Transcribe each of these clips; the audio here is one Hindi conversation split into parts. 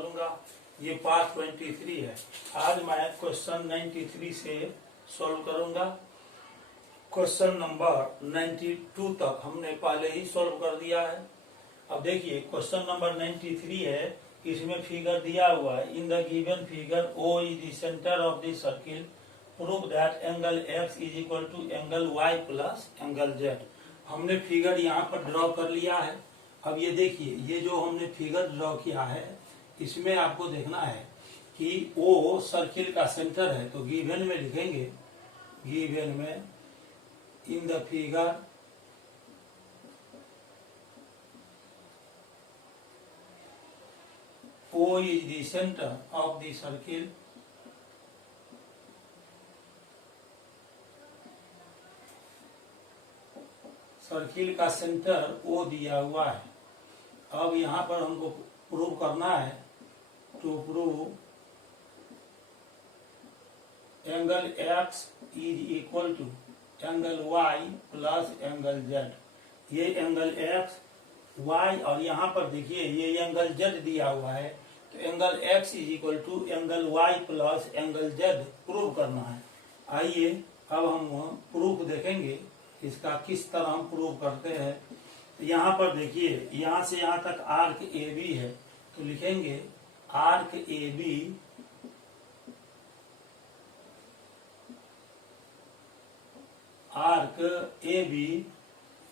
करूंगा। ये पार्ट 23 है। आज मैं क्वेश्चन 93 से सॉल्व करूंगा। क्वेश्चन नंबर 92 तक हमने पहले ही सॉल्व कर दिया है। अब देखिए क्वेश्चन नंबर 93 है। इसमें फिगर दिया हुआ है। In the given figure O is the center of the circle, prove that angle X is equal to angle Y plus angle Z। हमने फिगर यहाँ पर ड्रॉ कर लिया है। अब ये देखिए, ये जो हमने फिगर ड्रॉ किया है इसमें आपको देखना है कि O सर्किल का सेंटर है। तो गिवन में लिखेंगे, गिवन में in the figure O is the center of the circle, circle का सेंटर O दिया हुआ है। अब यहाँ पर हमको प्रूव करना है। To prove angle X is equal to angle Y plus angle Z। ये एंगल X Y और यहाँ पर देखिए ये एंगल Z दिया हुआ है। तो angle X is equal to angle Y plus angle Z prove करना है। आइए अब हम प्रूफ देखेंगे इसका किस तरह हम प्रूव करते हैं। तो यहाँ पर देखिए, यहाँ से यहाँ तक आर्क AB है। तो लिखेंगे आर्क AB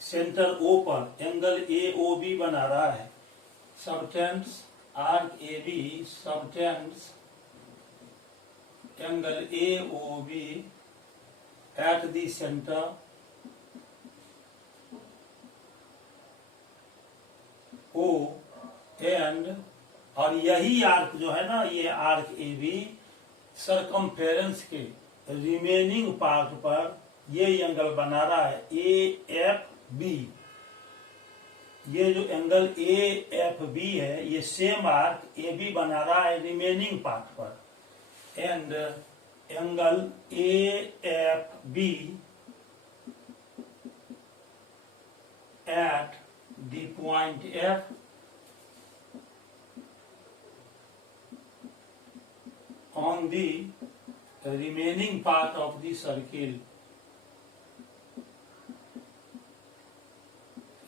सेंटर O पर एंगल AOB बना रहा है। Subtends arc AB subtends angle AOB at the centre O and, और यही आर्क जो है ना, ये आर्क AB सरकमफेरेंस के रिमेनिंग पार्ट पर ये एंगल बना रहा है AFB। ये जो एंगल AFB है ये सेम आर्क AB बना रहा है रिमेनिंग पार्ट पर। And angle AFB at the point F on the remaining part of the circle,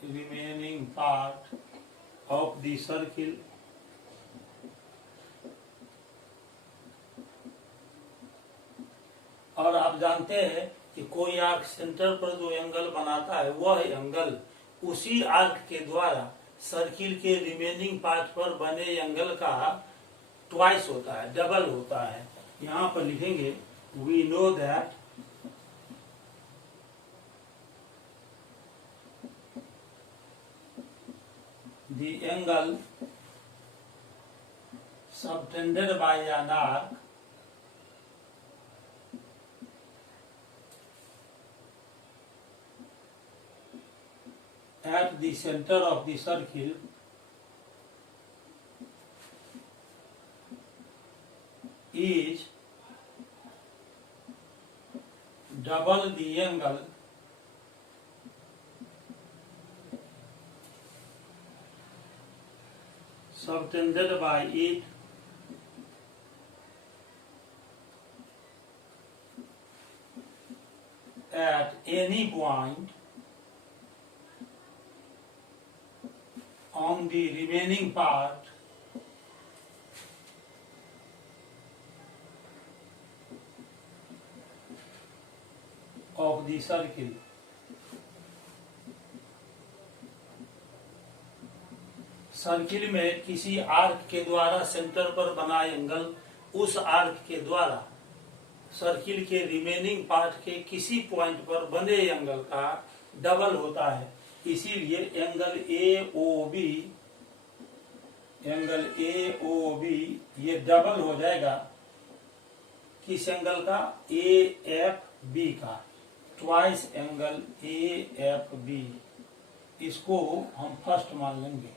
remaining part of the circle और आप जानते हैं कि कोई आर्क सेंटर पर जो एंगल बनाता है वह एंगल उसी आर्क के द्वारा सर्किल के रिमेनिंग पार्ट पर बने एंगल का ट्वाइस होता है, डबल होता है। यहाँ पर लिखेंगे we know that the angle subtended by an arc at the center of the circle is double the angle subtended by it at any point on the remaining part of the circle। Circle में किसी आर्क के द्वारा सेंटर पर बना एंगल उस आर्क के द्वारा सर्किल के रिमेनिंग पार्ट के किसी पॉइंट पर बने एंगल का डबल होता है। इसीलिए एंगल AOB ये डबल हो जाएगा किस एंगल का, AFB का, ट्वाइस एंगल AFB। इसको हम फर्स्ट मान लेंगे।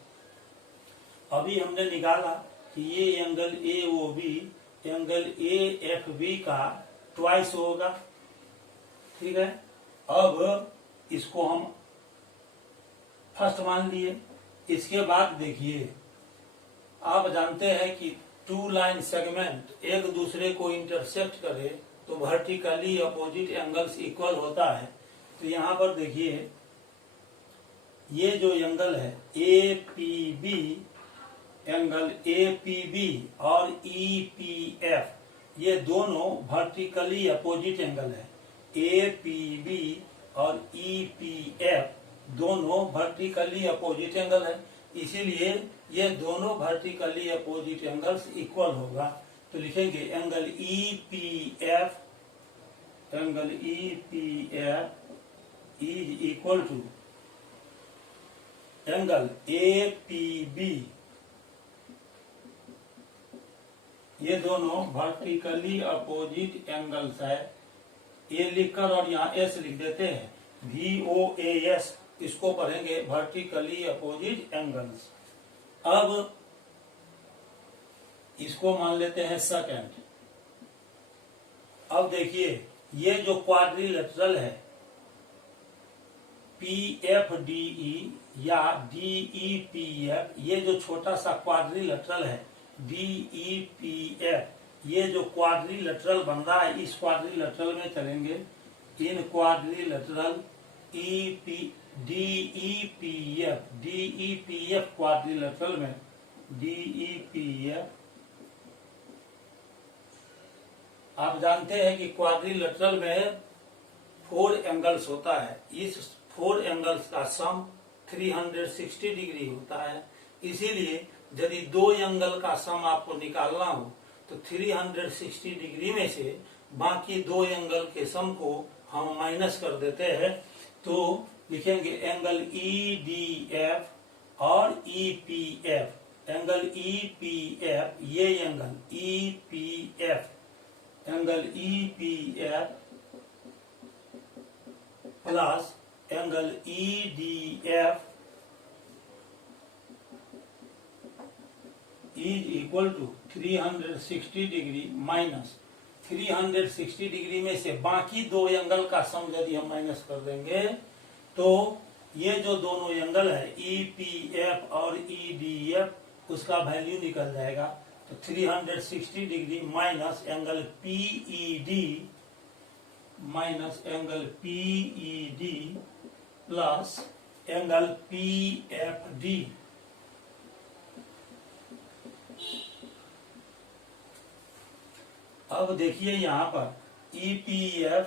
अभी हमने निकाला कि ये एंगल AOB एंगल AFB का ट्वाइस होगा, ठीक है। अब इसको हम फर्स्ट मान लिए। इसके बाद देखिए आप जानते हैं कि टू लाइन सेगमेंट एक दूसरे को इंटरसेक्ट करे तो वर्टिकली अपोजिट एंगल्स इक्वल होता है। तो यहाँ पर देखिए ये जो एंगल है APB, एंगल APB और EPF, ये दोनों वर्टिकली अपोजिट एंगल है। APB और EPF दोनों वर्टिकली अपोजिट एंगल है, इसीलिए ये दोनों वर्टिकली अपोजिट एंगल्स इक्वल होगा। तो लिखेंगे angle EPF, angle EPF is equal to angle APB। ये दोनों वर्टिकली अपोजिट एंगल्स है। ये लिखकर और यहाँ S लिख देते हैं, VOAS, इसको पढ़ेंगे वर्टिकली अपोजिट एंगल्स। अब इसको मान लेते हैं सेकंड। अब देखिए ये जो क्वाड्रिलेटरल है PFDE या DEPF, ये जो छोटा सा क्वाड्रिलेटरल है DEPF, ये जो क्वाड्रिलेटरल बन रहा है, इस क्वाड्रिलेटरल में चलेंगे। इन क्वाड्रिलेटरल DEPF क्वाड्रिलेटरल में DEPF, आप जानते हैं कि क्वाड्रिलेटरल में 4 एंगल्स होता है। इस 4 एंगल्स का सम 360 डिग्री होता है। इसीलिए यदि 2 एंगल का सम आपको निकालना हो तो 360 डिग्री में से बाकी 2 एंगल के सम को हम माइनस कर देते हैं। तो लिखेंगे एंगल EDF और EPF। एंगल EPF, ये angle EPF, angle EPF plus angle EDF is equal to 360 degree minus 360 degree में से बाकी 2 एंगल का सम यदि हम माइनस कर देंगे तो ये जो दोनों एंगल है EPF और EDF, उसका वैल्यू निकल जाएगा। तो 360 degree minus angle PED minus angle PED plus angle PFD। अब देखिए यहाँ पर EPF,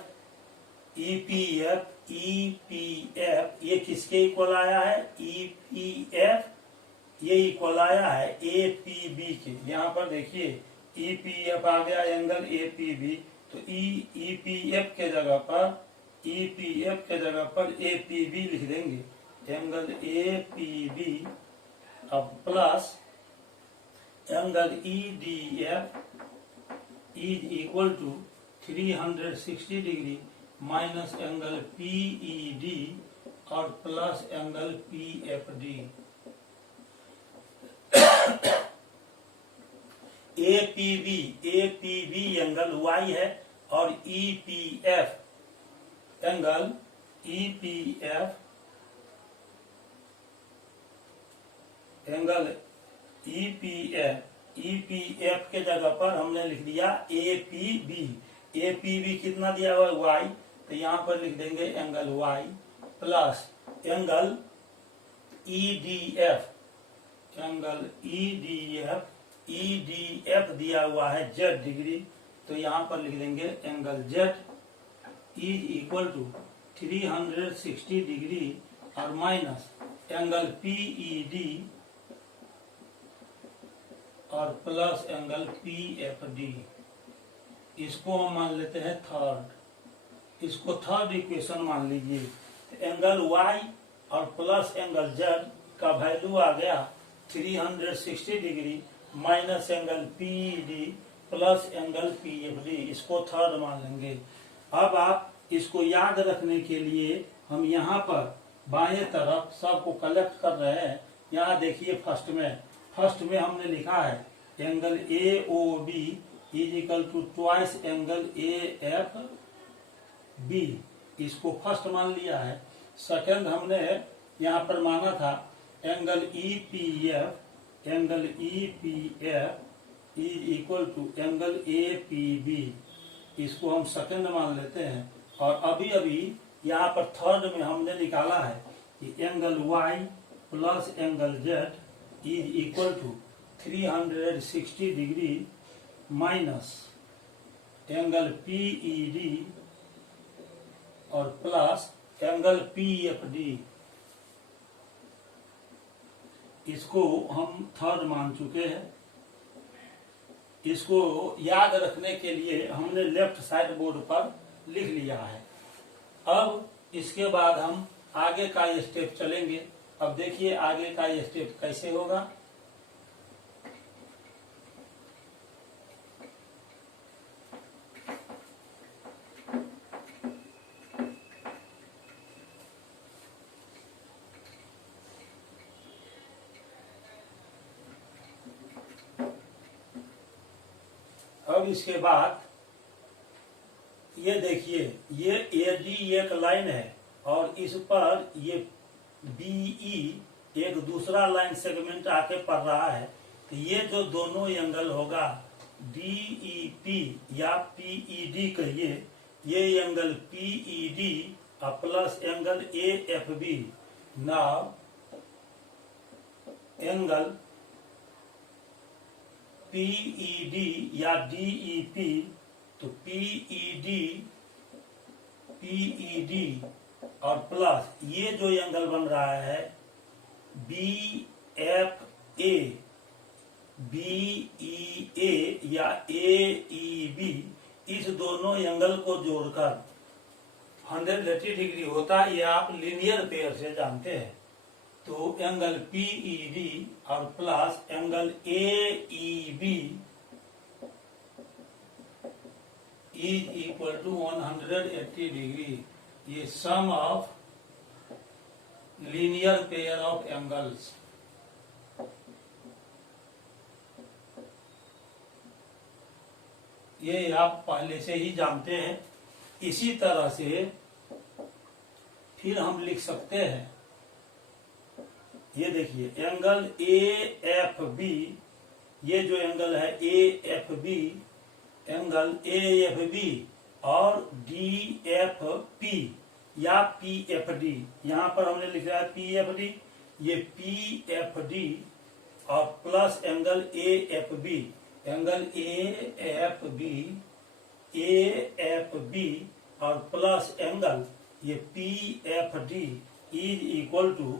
ये किसके इक्वल आया है? EPF, ये इक्वल आया है APB के। यहाँ पर देखिए EPF आ गया एंगल APB, तो EPF के जगह पर APB लिख देंगे, एंगल APB। अब plus angle EDF is equal to 360 degree minus angle PED और plus angle PFD। APB angle Y है और EPF एंगल EPF के जगह पर हमने लिख दिया APB कितना दिया हुआ है Y, तो यहाँ पर लिख देंगे angle Y plus angle EDF, EDF दिया हुआ है Z डिग्री, तो यहाँ पर लिख देंगे angle Z is equal to 360 degree और माइनस एंगल PED और प्लस एंगल PFD। इसको हम मान लेते हैं थर्ड, इसको थर्ड इक्वेशन मान लीजिए। तो एंगल Y और प्लस एंगल Z का वैल्यू आ गया 360 degree minus angle PED plus angle PFD, इसको थर्ड मान लेंगे। अब आप इसको याद रखने के लिए हम यहाँ पर बाएं तरफ सबको कलेक्ट कर रहे हैं। यहाँ देखिए फर्स्ट में हमने लिखा है angle AOB is equal to twice angle AFB, इसको फर्स्ट मान लिया है। सेकंड हमने यहाँ पर माना था angle EPF angle E P F is equal to angle A P B, इसको हम सेकंड मान लेते हैं। और अभी अभी यहाँ पर थर्ड में हमने निकाला है कि angle Y plus angle Z is equal to 360 degree minus angle PED और प्लस एंगल पीएफडी। इसको हम थर्ड मान चुके हैं। इसको याद रखने के लिए हमने लेफ्ट साइड बोर्ड पर लिख लिया है। अब इसके बाद हम आगे का स्टेप चलेंगे। अब देखिए आगे का स्टेप कैसे होगा। अब इसके बाद ये देखिए, ये एडी एक लाइन है और इस पर ये बीई एक दूसरा लाइन सेगमेंट आके पड़ रहा है। तो ये जो दोनों एंगल होगा डीईपी या पीईडी कहिए, ये angle PED plus angle AFB. Now angle PED या डीईपी, तो पीईडी और प्लस ये जो एंगल बन रहा है बीएफए, बीईए या एईबी, इस दोनों एंगल को जोड़कर 180 डिग्री होता है। ये आप लीनियर पेयर से जानते हैं। तो एंगल पीईडी और plus angle AEB is equal to 180 degree. ये sum of linear pair of angles. ये आप पहले से ही जानते हैं। इसी तरह से फिर हम लिख सकते हैं, ये देखिए एंगल ए एफ बी, ये जो एंगल है A F B, angle A F B और डी एफ पी या पी एफ डी, यहाँ पर हमने लिखा है पी एफ डी, ये पी एफ डी और plus angle A F B, angle A F B और प्लस एंगल ये P F D is equal to,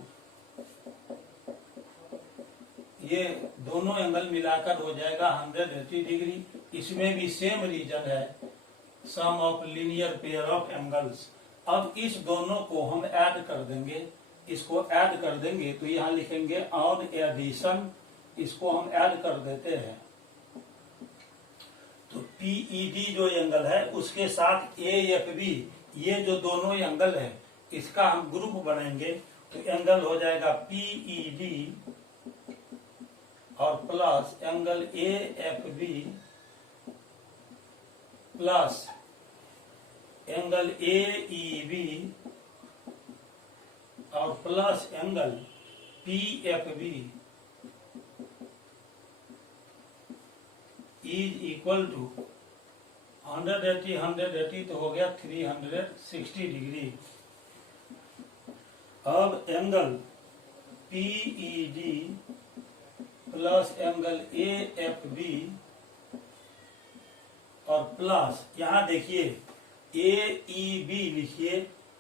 ये दोनों एंगल मिलाकर हो जाएगा 180 डिग्री। इसमें भी सेम रीजन है, sum of linear pair of angles. अब इस दोनों को हम ऐड कर देंगे, इसको ऐड कर देंगे तो यहाँ लिखेंगे ऑन एडिशन, इसको हम ऐड कर देते हैं। तो पीईडी जो एंगल है उसके साथ एएफबी, ये जो दोनों एंगल है इसका हम ग्रुप बनाएंगे। तो एंगल हो जाएगा पीईडी और plus angle AFB plus angle AEB और plus angle PFB is equal to 180 तो हो गया 360 डिग्री। अब angle PED plus angle AFB और प्लस यहाँ देखिए एईबी लिखिए,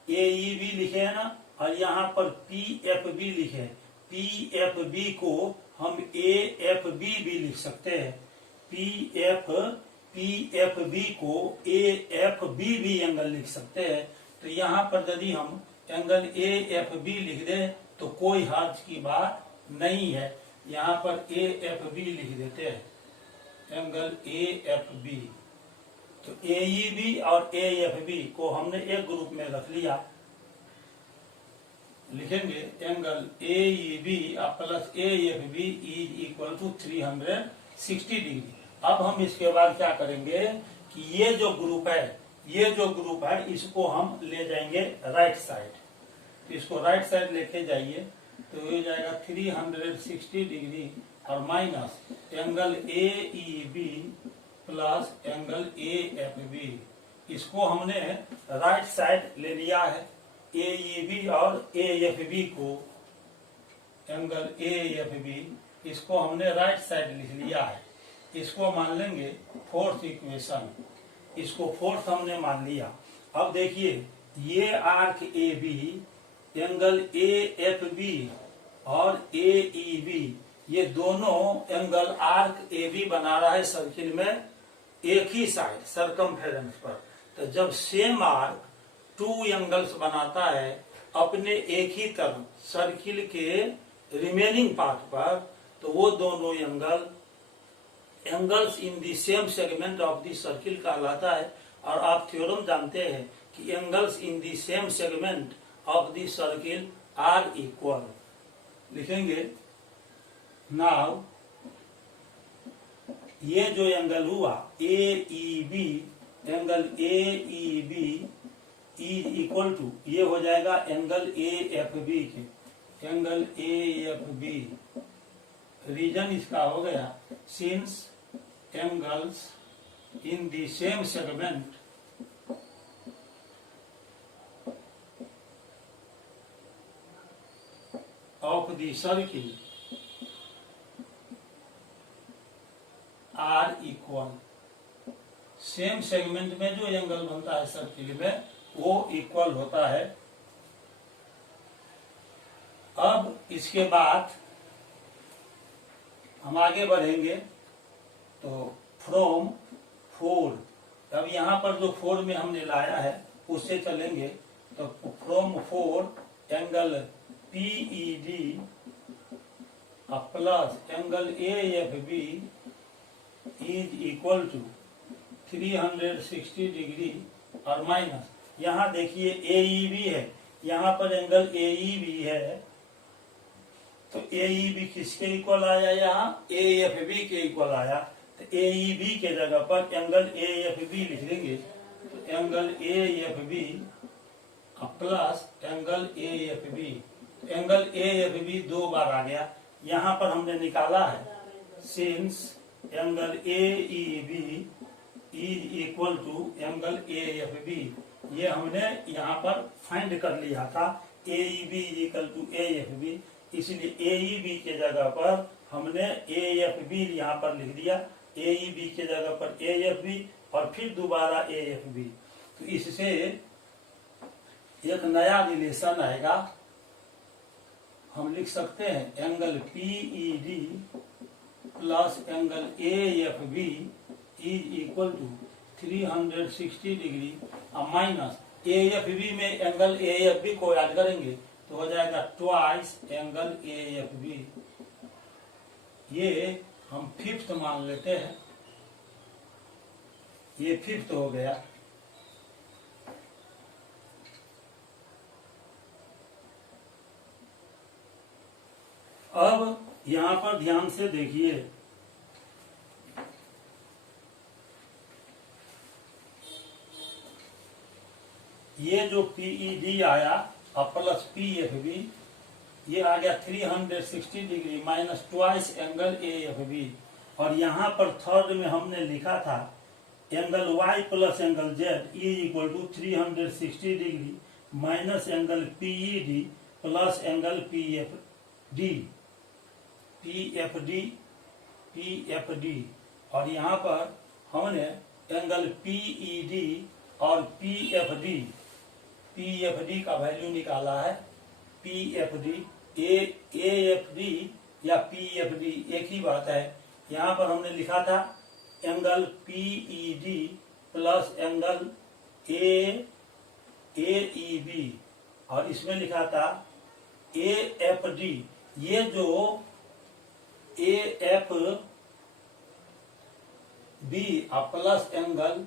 एईबी लिखे है ना, और यहाँ पर पीएफबी लिखे। पीएफबी को हम एएफबी भी लिख सकते हैं, पीएफबी को एएफबी भी एंगल लिख सकते हैं। तो यहाँ पर यदि हम एंगल एएफबी लिख दें तो कोई हर्ज की बात नहीं है। यहाँ पर एएफबी लिख देते हैं, एंगल एएफबी। तो एईबी और एएफबी को हमने एक ग्रुप में रख लिया। लिखेंगे angle AEB plus AFB is equal to 360 degree. अब हम इसके बाद क्या करेंगे कि ये जो ग्रुप है इसको हम ले जाएंगे राइट साइड। इसको राइट साइड लेके जाइए तो ये जाएगा 360 डिग्री और minus angle A E B plus angle A F B. इसको हमने राइट साइड ले लिया है, ए ई बी और ए एफ बी को, एंगल ए एफ बी इसको हमने राइट साइड लिख लिया है। इसको मान लेंगे फोर्थ इक्वेशन, इसको फोर्थ हमने मान लिया। अब देखिए ये arc A B, angle A F B और ए ई बी, ये दोनों एंगल आर्क ए बी बना रहा है सर्किल में एक ही साइड सरकमफेरेंस पर। तो जब सेम आर्क टू एंगल्स बनाता है अपने एक ही तरफ सर्किल के रिमेनिंग पार्ट पर, तो वो दोनों angles in the same segment of the circle कहलाता है। और आप थ्योरम जानते हैं कि angles in the same segment of the circle are equal. लिखेंगे नाउ ये जो एंगल हुआ A E B, angle A E B is equal to, ये हो जाएगा एंगल ए एफ बी के, angle A F B. Reason इसका हो गया since angles in the same segment of the circle are equal. Same segment में जो एंगल बनता है सर्किल में वो इक्वल होता है। अब इसके बाद हम आगे बढ़ेंगे तो फ्रॉम फोर, अब यहाँ पर जो फोर में हमने लाया है उससे चलेंगे। तो from four angle P E D plus angle A F B is equal to 360 degree और माइनस, यहाँ देखिए ए ई बी है, यहाँ पर एंगल ए ई बी है, तो ए ई बी किसके इक्वल आया, यहाँ ए एफ बी के इक्वल आया। तो ए ई बी के जगह पर एंगल ए एफ बी लिख देंगे। तो angle A F B plus angle A F B, angle A F B दो बार आ गया। यहाँ पर हमने निकाला है since angle A E B is equal to angle A F B, ये हमने यहाँ पर फाइंड कर लिया था। A E B is equal to A F B, इसलिए ए ई बी के जगह पर हमने ए एफ बी यहाँ पर लिख दिया, ए ई बी के जगह पर ए एफ बी और फिर दोबारा ए एफ बी। तो इससे एक नया रिलेशन आएगा, हम लिख सकते हैं angle P E D plus angle A F B is equal to 360 degree और माइनस ए एफ बी में एंगल ए एफ बी को ऐड करेंगे तो हो जाएगा twice angle A F B. ये हम फिफ्थ मान लेते हैं, ये फिफ्थ हो गया। अब यहाँ पर ध्यान से देखिए, ये जो पीईडी आया और प्लस पी एफ बी, ये आ गया 360 degree minus twice angle A F B. और यहाँ पर थर्ड में हमने लिखा था angle Y plus angle Z is equal to 360 degree minus angle PED plus angle P F D. और यहाँ पर हमने एंगल पीईडी और पीएफडी का वैल्यू निकाला है। पीएफडी एएफडी या पीएफडी एक ही बात है। यहाँ पर हमने लिखा था angle PED plus angle AEB और इसमें लिखा था एएफडी। ये जो AF B plus angle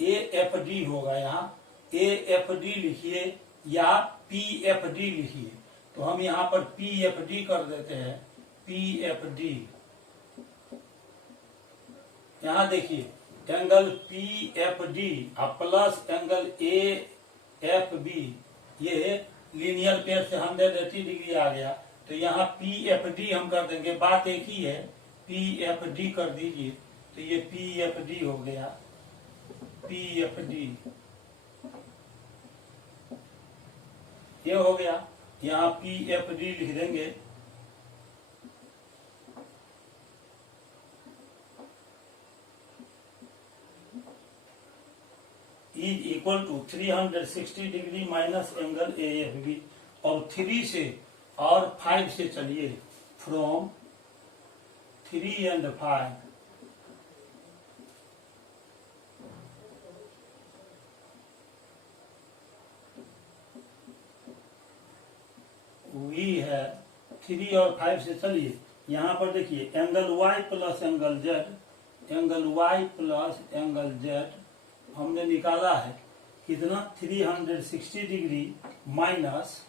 AFD होगा, यहाँ एएफडी लिखिए या पीएफडी लिखिए। तो हम यहाँ पर पीएफडी कर देते हैं, पीएफडी। यहाँ देखिए एंगल पीएफडी प्लस एंगल एएफबी, ये लीनियर पेयर से 180 डिग्री आ गया। तो यहाँ पी एफ डी हम कर देंगे, बात एक ही है, पी एफ डी कर दीजिए, तो ये पी एफ डी हो गया, पी एफ डी ये हो गया। यहाँ पी एफ डी लिख देंगे, is equal to 360 degree minus angle A F B, और 3 से और 5 से चलिए, फ्रॉम 3 एंड 5, वी है 3 और 5 से चलिए, यहाँ पर देखिए angle Y plus angle Z, angle Y plus angle Z हमने निकाला है कितना, 360 degree minus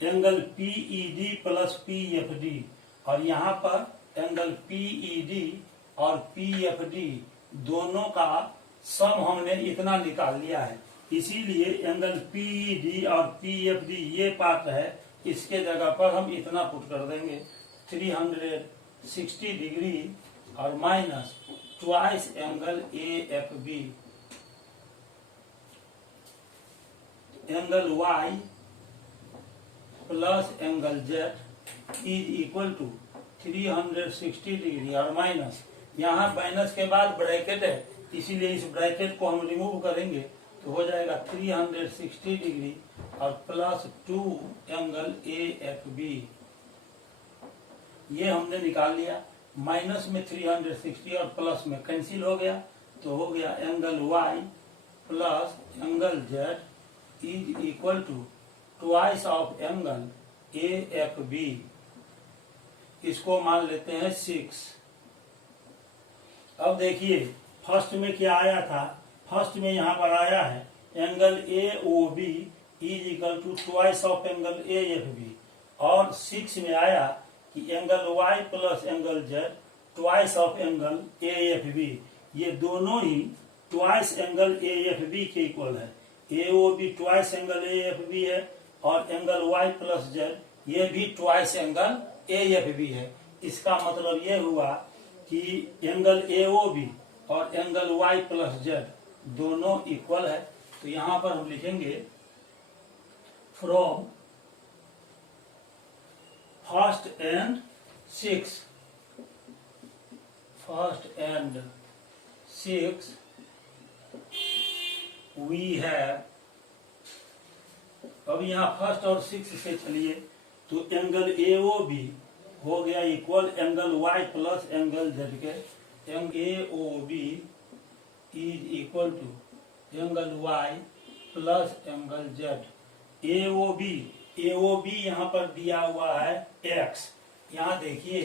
angle PED plus PFD, और यहाँ पर एंगल पीईडी और पीएफडी दोनों का सम हमने इतना निकाल लिया है, इसीलिए एंगल पीईडी और पीएफडी ये पार्ट है, इसके जगह पर हम इतना पुट कर देंगे 360 डिग्री और minus twice angle A F B, angle Y plus angle Z is equal to 360 degree और माइनस, यहाँ माइनस के बाद ब्रैकेट है, इसीलिए इस ब्रैकेट को हम रिमूव करेंगे, तो हो जाएगा 360 डिग्री और plus 2 angle A F B, ये हमने निकाल लिया। माइनस में 360 और प्लस में कैंसिल हो गया, तो हो गया angle Y plus angle Z is equal to twice of angle A F B, इसको मान लेते हैं 6। अब देखिए फर्स्ट में क्या आया था, फर्स्ट में यहाँ पर आया है angle A O B is equal to twice of angle A F B, और 6 में आया कि angle Y plus angle Z twice of angle A F B, ये दोनों ही twice angle A F B के इक्वल है, A O B twice angle A F B है, और एंगल वाई प्लस जेड ये भी twice angle A F B है। इसका मतलब ये हुआ कि एंगल ए ओ बी और एंगल वाई प्लस जेड दोनों इक्वल है, तो यहां पर हम लिखेंगे from first and 6, first and 6 we have, अब यहाँ फर्स्ट और 6 से चलिए, तो एंगल ए ओ बी हो गया equal angle Y plus angle Z के, angle A O B is equal to angle Y plus angle Z, A O B यहाँ पर दिया हुआ है x, यहाँ देखिए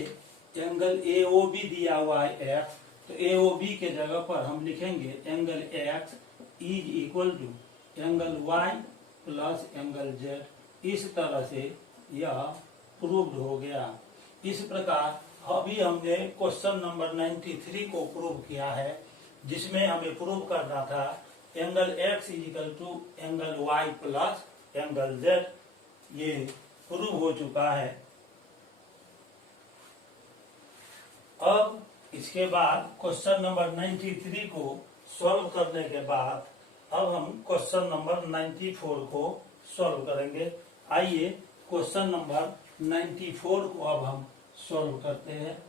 एंगल ए ओ बी दिया हुआ है x, तो ए ओ बी के जगह पर हम लिखेंगे angle x is equal to angle y plus angle Z. इस तरह से यह प्रूव्ड हो गया। इस प्रकार अभी हमने क्वेश्चन नंबर 93 को प्रूव किया है, जिसमें हमें प्रूव करना था angle x is equal to angle y plus angle z, ये प्रूव हो चुका है। अब इसके बाद क्वेश्चन नंबर 93 को सॉल्व करने के बाद अब हम क्वेश्चन नंबर 94 को सॉल्व करेंगे। आइए क्वेश्चन नंबर 94 को अब हम सॉल्व करते हैं।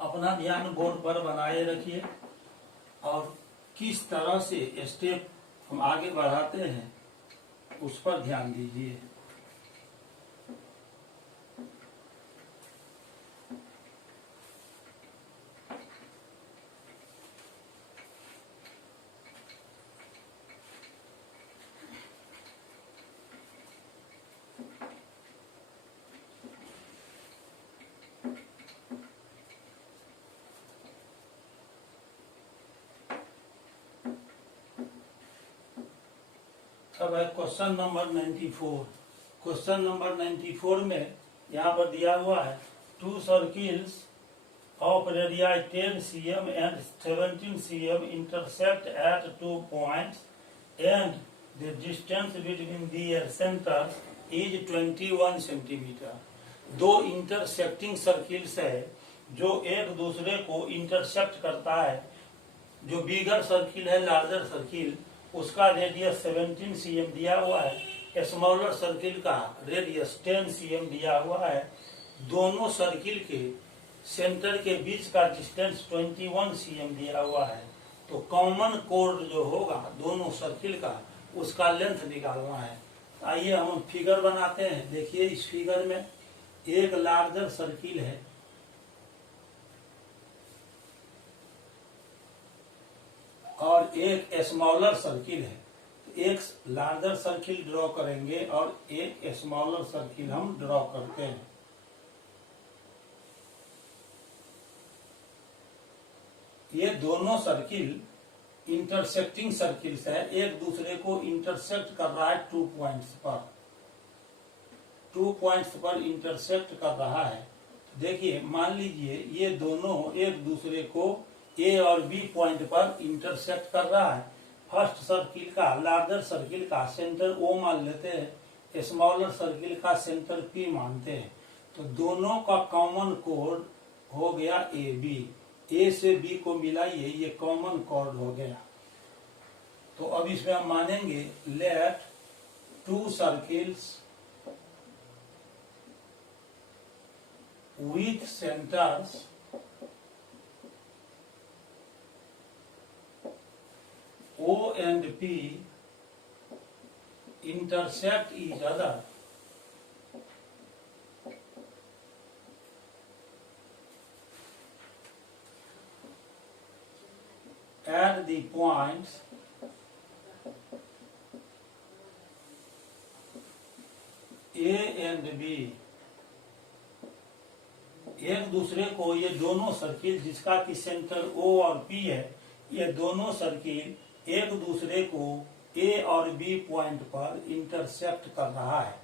अपना ध्यान बोर्ड पर बनाए रखिए और किस तरह से स्टेप हम आगे बढ़ाते हैं उस पर ध्यान दीजिए। अब है क्वेश्चन नंबर 94। क्वेश्चन नंबर 94 में यहाँ पर दिया हुआ है two circles of radii 10 cm and 17 cm intersect at 2 points and the distance between their centres is 21 centimetre. दो इंटरसेक्टिंग सर्किल्स है जो एक दूसरे को इंटरसेक्ट करता है। जो बिगर सर्किल है, लार्जर सर्किल, उसका रेडियस 17 cm दिया हुआ है। स्मॉलर सर्किल का रेडियस 10 cm दिया हुआ है। दोनों सर्किल के सेंटर के बीच का डिस्टेंस 21 cm दिया हुआ है। तो कॉमन कोड जो होगा दोनों सर्किल का, उसका लेंथ निकालना है। आइए हम फिगर बनाते हैं। देखिए इस फिगर में एक लार्जर सर्किल है और एक स्मॉलर सर्किल है। तो एक लार्जर सर्किल ड्रॉ करेंगे और एक स्मॉलर सर्किल हम ड्रॉ करते हैं। ये दोनों सर्किल इंटरसेक्टिंग सर्किल्स है, एक दूसरे को इंटरसेक्ट कर रहा है 2 पॉइंट्स पर। 2 पॉइंट्स पर इंटरसेक्ट कर रहा है। देखिए मान लीजिए ये दोनों एक दूसरे को ए और बी पॉइंट पर इंटरसेक्ट कर रहा है। फर्स्ट सर्किल का, लार्जर सर्किल का सेंटर ओ मान लेते हैं, स्मॉलर सर्किल का सेंटर पी मानते हैं। तो दोनों का कॉमन कोड हो गया ए बी। ए से बी को मिलाइए, ये कॉमन कोड हो गया। तो अब इसमें हम मानेंगे let two circles with centers O and P intersect each other at the points A and B। एक दूसरे को, ये दोनों सर्किल जिसका कि सेंटर O और P है, ये दोनों सर्किल एक दूसरे को A और B पॉइंट पर इंटरसेक्ट कर रहा है।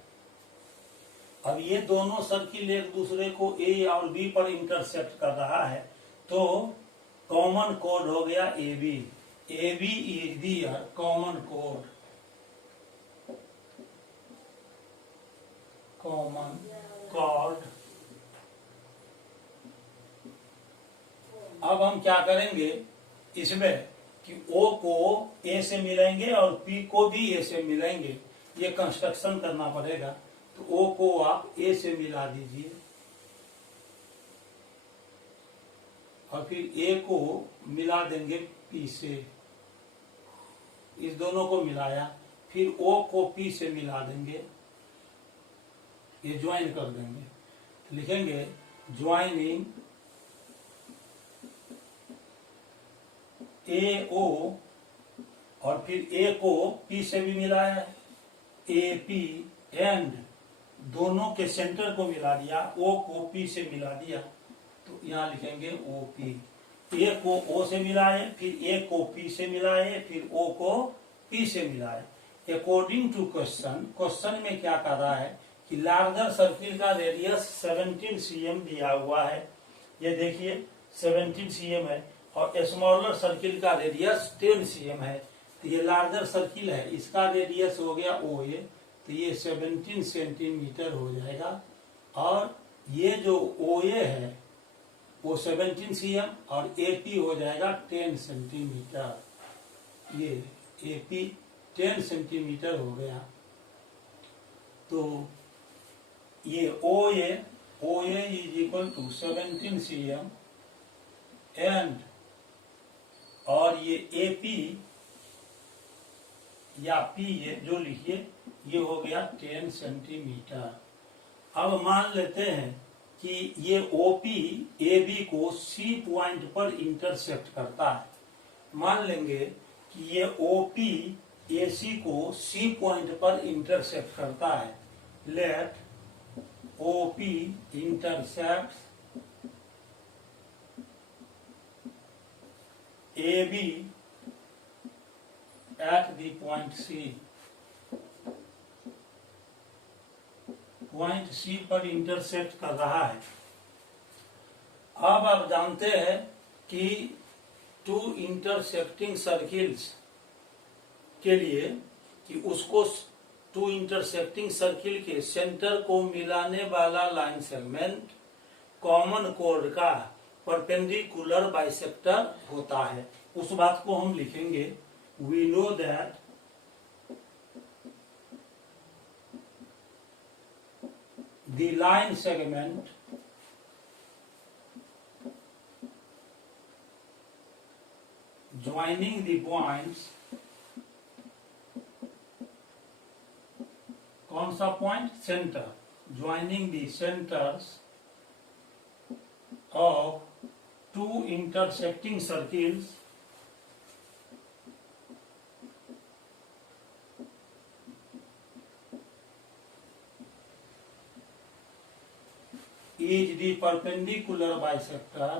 अब ये दोनों सर्किल एक दूसरे को A और B पर इंटरसेक्ट कर रहा है, तो कॉमन कोड हो गया AB। AB is their common code, common code. अब हम क्या करेंगे इसमें कि O को A से मिलाएंगे और P को भी A से मिलाएंगे। ये कंस्ट्रक्शन करना पड़ेगा। तो O को आप A से मिला दीजिए और फिर A को मिला देंगे P से। इस दोनों को मिलाया, फिर O को P से मिला देंगे, ये ज्वाइन कर देंगे। लिखेंगे ज्वाइनिंग ए ओ, और फिर ए को पी से भी मिलाया है, ए पी, एंड दोनों के सेंटर को मिला दिया, ओ को पी से मिला दिया। तो यहाँ लिखेंगे ओ पी। ए को ओ से मिलाए, फिर ए को पी से मिलाए, फिर ओ को पी से मिलाए। अकॉर्डिंग टू क्वेश्चन, क्वेश्चन में क्या कर रहा है कि लार्जर सर्किल का रेडियस 17 cm दिया हुआ है। ये देखिए 17 cm है और स्मॉलर सर्किल का रेडियस 10 cm है। तो ये लार्जर सर्किल है, इसका रेडियस हो गया ओ ए, तो ये 17 सेंटीमीटर हो जाएगा। और ये जो ओ ए है वो 17 cm और ए पी हो जाएगा 10 सेंटीमीटर। ये ए पी 10 सेंटीमीटर हो गया। तो ये O A is equal to 17 cm and, और ये ए पी या पी ये जो लिखिए, ये हो गया 10 सेंटीमीटर। अब मान लेते हैं कि ये ओपी ए बी को सी पॉइंट पर इंटरसेक्ट करता है। मान लेंगे कि ये ओपी ए सी को सी पॉइंट पर इंटरसेक्ट करता है। Let OP intersect AB at the point C। Point C पर इंटरसेक्ट कर रहा है। अब आप जानते हैं कि टू इंटरसेक्टिंग सर्किल्स के लिए कि उसको टू इंटरसेक्टिंग सर्किल के सेंटर को मिलाने वाला लाइन सेगमेंट कॉमन कोड का परपेंडिकुलर बाइसेक्टर होता है। उस बात को हम लिखेंगे, we know that the line segment joining the points, कौन सा point? Centre, joining the centers of two intersecting circles is the perpendicular bisector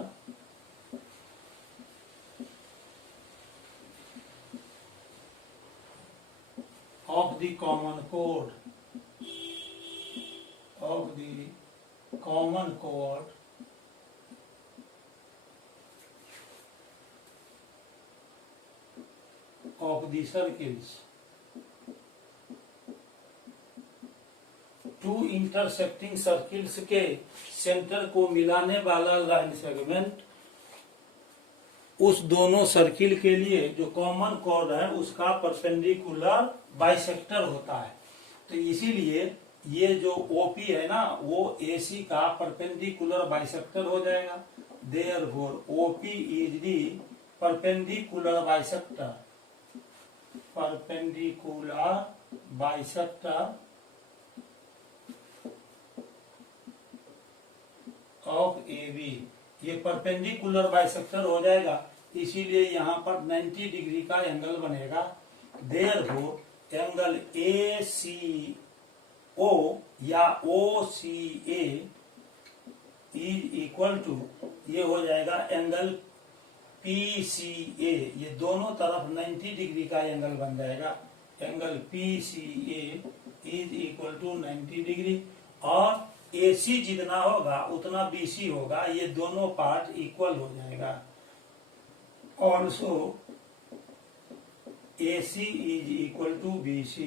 of the common chord of the circles. Two intersecting circles के सेंटर को मिलाने वाला लाइन सेगमेंट उस दोनों सर्किल के लिए जो कॉमन कॉर्ड है उसका परपेंडिकुलर बाइसेक्टर होता है। तो इसीलिए ये जो ओपी है ना वो एसी का परपेंडिकुलर बाइसेक्टर हो जाएगा। Therefore OP is the perpendicular bisector of AB. ये परपेंडिकुलर बाइसेक्टर हो जाएगा, इसीलिए यहाँ पर 90 डिग्री का एंगल बनेगा। देयरफॉर एंगल ए सी ओ या ओ C A is equal to ये हो जाएगा एंगल पी सी ए। ये दोनों तरफ 90 डिग्री का एंगल बन जाएगा। Angle P C A is equal to 90 degree और AC जितना होगा उतना BC होगा। ये दोनों पार्ट इक्वल हो जाएगा। Also AC is equal to BC।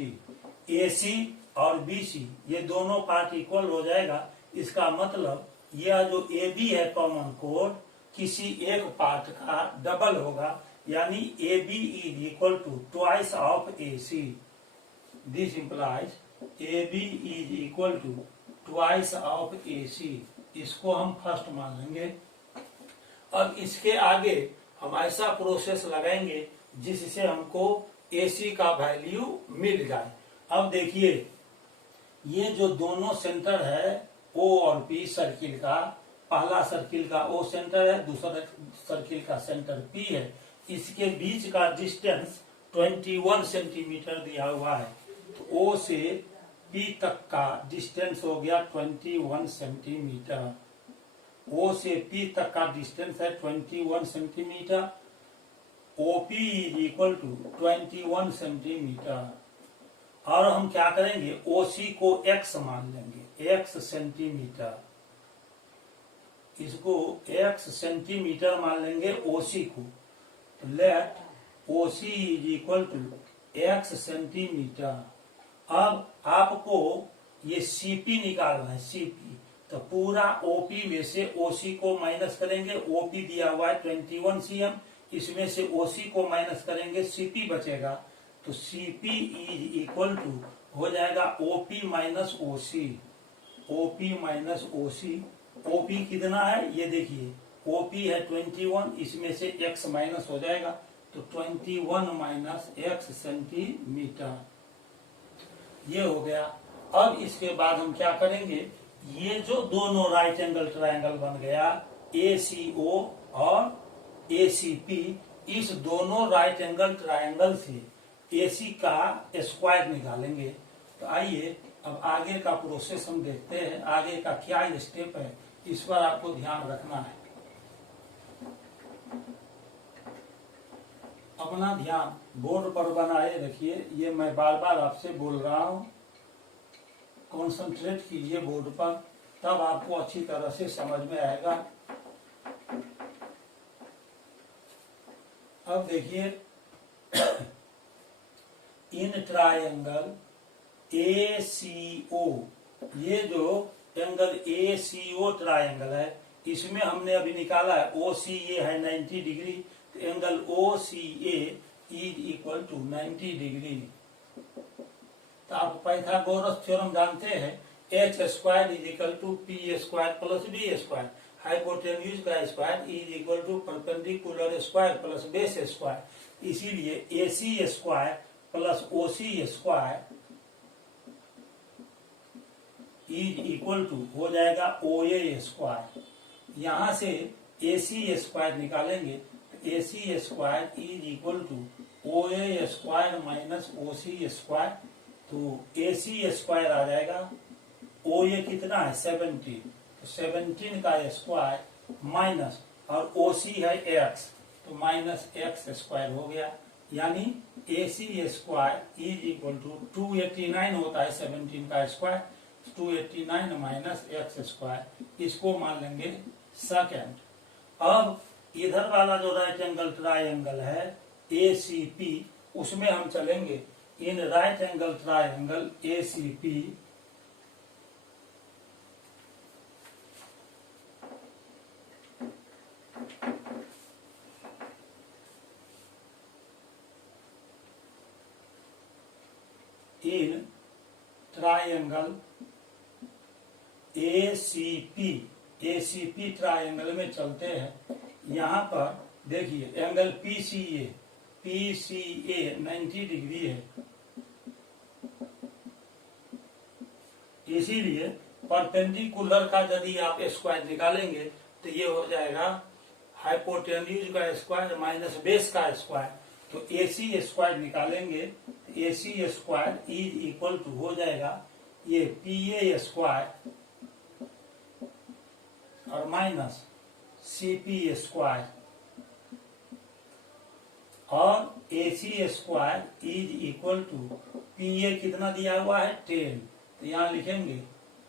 AC और BC ये दोनों पार्ट इक्वल हो जाएगा। इसका मतलब यह जो AB है कॉमन कोड किसी एक पार्ट का डबल होगा, यानी AB is equal to twice of AC। This implies AB is equal to twice of AC। इसको हम फर्स्ट मान लेंगे। अब इसके आगे हम ऐसा प्रोसेस लगाएंगे जिससे हमको AC का वैल्यू मिल जाए। अब देखिए ये जो दोनों सेंटर है O और P सर्किल का, पहला सर्किल का O सेंटर है, दूसरा सर्किल का सेंटर P है। इसके बीच का डिस्टेंस 21 सेंटीमीटर दिया हुआ है। तो O से P तक का डिस्टेंस हो गया 21 सेंटीमीटर। O से P तक का डिस्टेंस है 21 centimetre. OP is equal to 21 centimetre. और हम क्या करेंगे, OC को X मान लेंगे, X सेंटीमीटर। इसको X सेंटीमीटर मान लेंगे OC को। तो let OC is equal to X centimetre. अब आपको ये CP निकालना है, CP। तो पूरा OP में से OC को माइनस करेंगे। OP दिया हुआ है 21 cm, इसमें से OC को माइनस करेंगे, CP बचेगा। तो CP इज इक्वल टू हो जाएगा OP minus OC। OP minus OC। OP कितना है ये देखिए, OP है 21, इसमें से X माइनस हो जाएगा तो 21 माइनस X सेंटीमीटर। ये हो गया। अब इसके बाद हम क्या करेंगे, ये जो दोनों राइट एंगल ट्रायंगल बन गया ACO और ACP, इस दोनों राइट एंगल ट्रायंगल से AC का स्क्वायर निकालेंगे। तो आइए अब आगे का प्रोसेस हम देखते हैं, आगे का क्या स्टेप है इस पर आपको ध्यान रखना है। अपना ध्यान बोर्ड पर बनाए रखिए, ये मैं बार बार आपसे बोल रहा हूं। कॉन्सेंट्रेट कीजिए बोर्ड पर, तब आपको अच्छी तरह से समझ में आएगा। अब देखिए, इन ट्रायंगल ACO, ये जो एंगल ACO ट्रायंगल है, इसमें हमने अभी निकाला है OCA है 90 डिग्री, तो angle OCA is equal to 90 degree. तो आप पाइथागोरस थ्योरम जानते हैं, h square is equal to p square plus b square, hypotenuse का square is equal to perpendicular square plus base square. इसीलिए AC square plus OC square is equal to हो जाएगा OA स्क्वायर। यहां से AC स्क्वायर निकालेंगे तो AC square is equal to OA square minus OC square. तो AC स्क्वायर आ जाएगा, OA कितना है 17, तो 17 का स्क्वायर माइनस, और OC है x, तो माइनस x स्क्वायर हो गया। यानी AC square is equal to 289 होता है 17 का स्क्वायर, 289 माइनस x स्क्वायर, इसको मान लेंगे सेकेंड। अब इधर वाला जो राइट एंगल ट्रायंगल है ACP, उसमें हम चलेंगे। In right angle triangle ACP in triangle ACP triangle में चलते हैं। यहाँ पर देखिए एंगल PCA 90 डिग्री है, इसीलिए परपेंडिकुलर का यदि आप स्क्वायर निकालेंगे तो ये हो जाएगा हाइपोटेन्यूज का स्क्वायर माइनस बेस का स्क्वायर। तो AC स्क्वायर निकालेंगे तो AC square is equal to हो जाएगा ये PA स्क्वायर और माइनस CP स्क्वायर, और AC square is equal to PA कितना दिया हुआ है 10, तो यहाँ लिखेंगे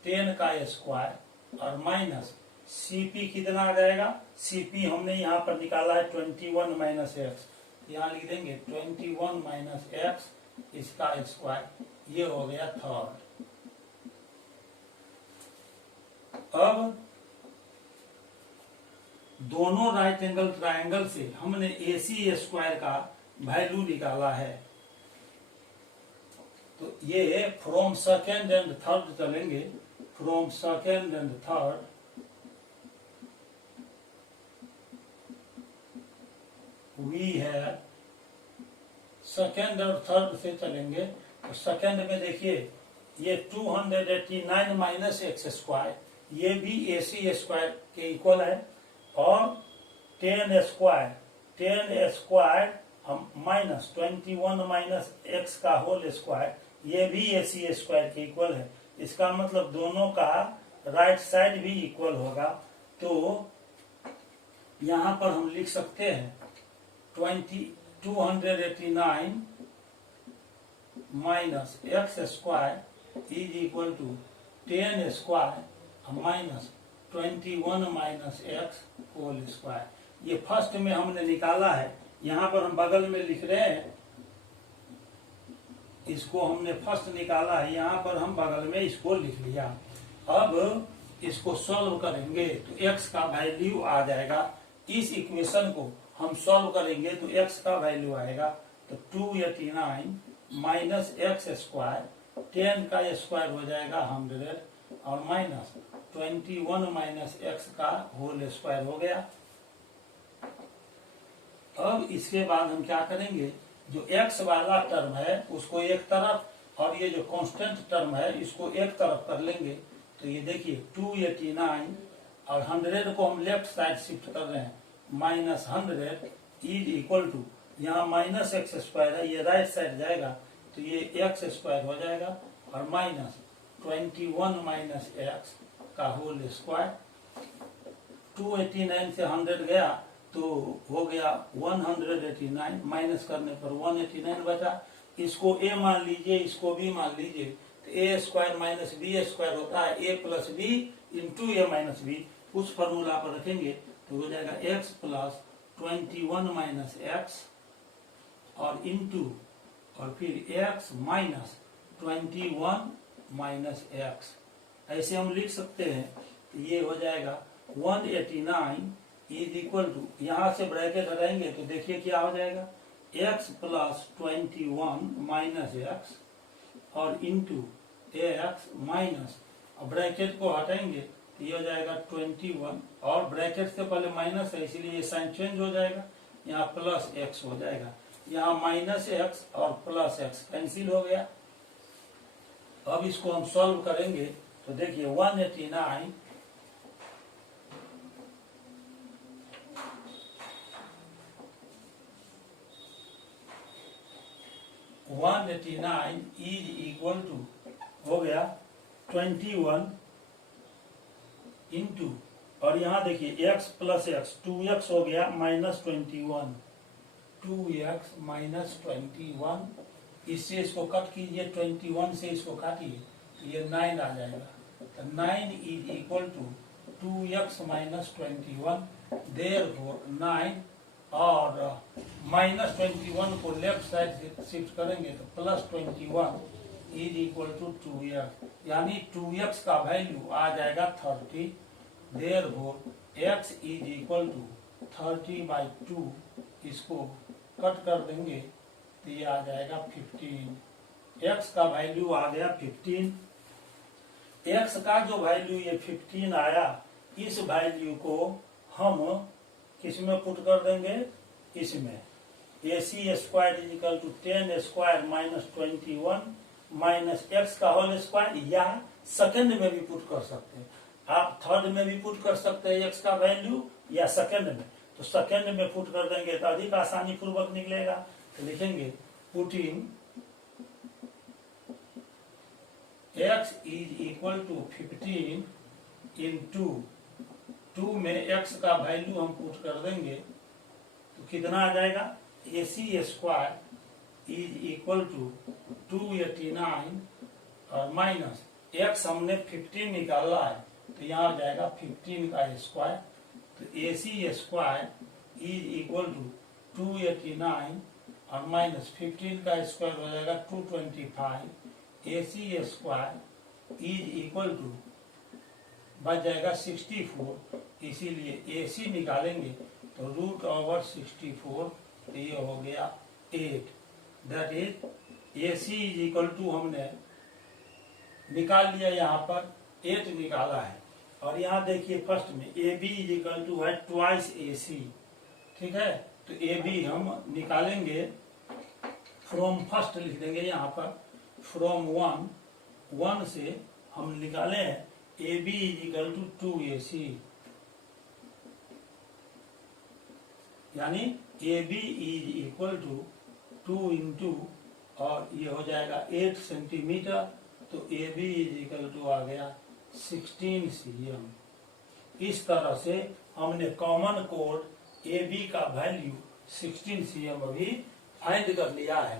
10 का स्क्वायर और माइनस CP कितना आ जाएगा, CP हमने यहाँ पर निकाला है 21 माइनस x, यहाँ लिख देंगे 21 माइनस x, इसका स्क्वायर, ये हो गया थर्ड। अब दोनों राइट एंगल ट्रायंगल से हमने AC स्क्वायर का वैल्यू निकाला है। तो ये फ्रॉम सेकेंड एंड थर्ड चलेंगे, from second and third we have, second और थर्ड से चलेंगे। तो सेकेंड में देखिए ये 289 माइनस एक्स स्क्वायर, ये भी AC स्क्वायर के इक्वल है, और 10 स्क्वायर हम माइनस 21 माइनस एक्स का होल स्क्वायर, ये भी AC स्क्वायर के इक्वल है। इसका मतलब दोनों का राइट साइड भी इक्वल होगा। तो यहाँ पर हम लिख सकते हैं 289 minus x square is equal to 10 square minus 21 minus x whole square. ये फर्स्ट में हमने निकाला है, यहाँ पर हम बगल में लिख रहे हैं, इसको हमने फर्स्ट निकाला है, यहाँ पर हम बगल में इसको लिख लिया। अब इसको सॉल्व करेंगे तो x का वैल्यू आ जाएगा। इस इक्वेशन को हम सॉल्व करेंगे तो x का वैल्यू आएगा तो 289 माइनस एक्स स्क्वायर, 10 का स्क्वायर हो जाएगा 100 और माइनस 21 माइनस एक्स का होल स्क्वायर हो गया। अब इसके बाद हम क्या करेंगे, जो x वाला टर्म है उसको एक तरफ और ये जो कांस्टेंट टर्म है इसको एक तरफ कर लेंगे। तो ये देखिए 289 और 100 को हम लेफ्ट साइड शिफ्ट कर रहे हैं, माइनस 100 इज इक्वल टू, यहाँ माइनस एक्स स्क्वायर है, ये राइट साइड जाएगा तो ये एक्स स्क्वायर हो जाएगा और माइनस 21 माइनस एक्स का होल स्क्वायर। 289 से 100 गया तो हो गया 189, माइनस करने पर 189 बचा। इसको a मान लीजिए, इसको b मान लीजिए, तो ए स्क्वायर माइनस बी स्क्वायर होता है ए प्लस बी इंटू ए माइनस बी। उस फॉर्मूला पर रखेंगे तो हो जाएगा एक्स प्लस 21 माइनस एक्स और इंटू और फिर एक्स माइनस 21 माइनस एक्स। ऐसे हम लिख सकते हैं तो ये हो जाएगा 189 इज इक्वल टू, यहां से ब्रैकेट हटाएंगे तो देखिए क्या हो जाएगा, एक्स प्लस 21 माइनस एक्स और इंटू एक्स माइनस, ब्रैकेट को हटाएंगे तो ये हो जाएगा 21 और ब्रैकेट से पहले माइनस है इसलिए ये साइन चेंज हो जाएगा, यहाँ प्लस एक्स हो जाएगा, यहाँ माइनस एक्स और प्लस एक्स कैंसिल हो गया। अब इसको हम सॉल्व करेंगे तो देखिए 189 इज इक्वल टू हो गया 21 इंटू और यहाँ देखिए x प्लस एक्स 2x हो गया माइनस 21, 2x माइनस 21, इससे इसको कट कीजिए, 21 से इसको काटिए ये 9 आ जाएगा। तो 9 is equal to 2x minus 21, therefore 9 और माइनस 21 को लेफ्ट साइड से शिफ्ट करेंगे तो plus 21 is equal to 2x, यानी 2x का वैल्यू आ जाएगा 30, therefore x is equal to 30/2, इसको कट कर देंगे तो ये आ जाएगा 15, x का वैल्यू आ गया 15। x का जो वैल्यू ये 15 आया, इस वैल्यू को हम किसमें पुट कर देंगे, इसमें AC square is equal to 10 square minus 21 minus x का होल स्क्वायर, या सेकंड में भी पुट कर सकते हैं, आप थर्ड में भी पुट कर सकते हैं एक्स का वैल्यू या सेकंड में, तो सेकंड में पुट कर देंगे तो अधिक आसानी पूर्वक निकलेगा। तो लिखेंगे putting x is equal to 15 into 2 में x का वैल्यू हम पुट कर देंगे तो कितना आ जाएगा, AC square is equal to 289 और माइनस x हमने 15 निकाला है तो यहाँ आ जाएगा 15 का स्क्वायर, तो AC square is equal to 289 और माइनस 15 का स्क्वायर हो जाएगा 225, AC square is equal to बच जाएगा 64, इसीलिए AC निकालेंगे तो रूट ओवर 64, तो ये हो गया 8, that is AC is equal to हमने निकाल लिया, यहाँ पर 8 निकाला है। और यहाँ देखिए फर्स्ट में AB इज इक्वल टू है ट्वाइस AC, ठीक है, तो AB हम निकालेंगे फ्रॉम फर्स्ट लिख देंगे यहाँ पर, फ्रॉम 1 से हम निकाले हैं AB is equal to 2AC, यानी AB is equal to 2 into और ये हो जाएगा 8 सेंटीमीटर, तो AB इज इक्वल टू आ गया 16 cm। इस तरह से हमने कॉमन कोड AB का वैल्यू 16 cm अभी फाइंड कर लिया है।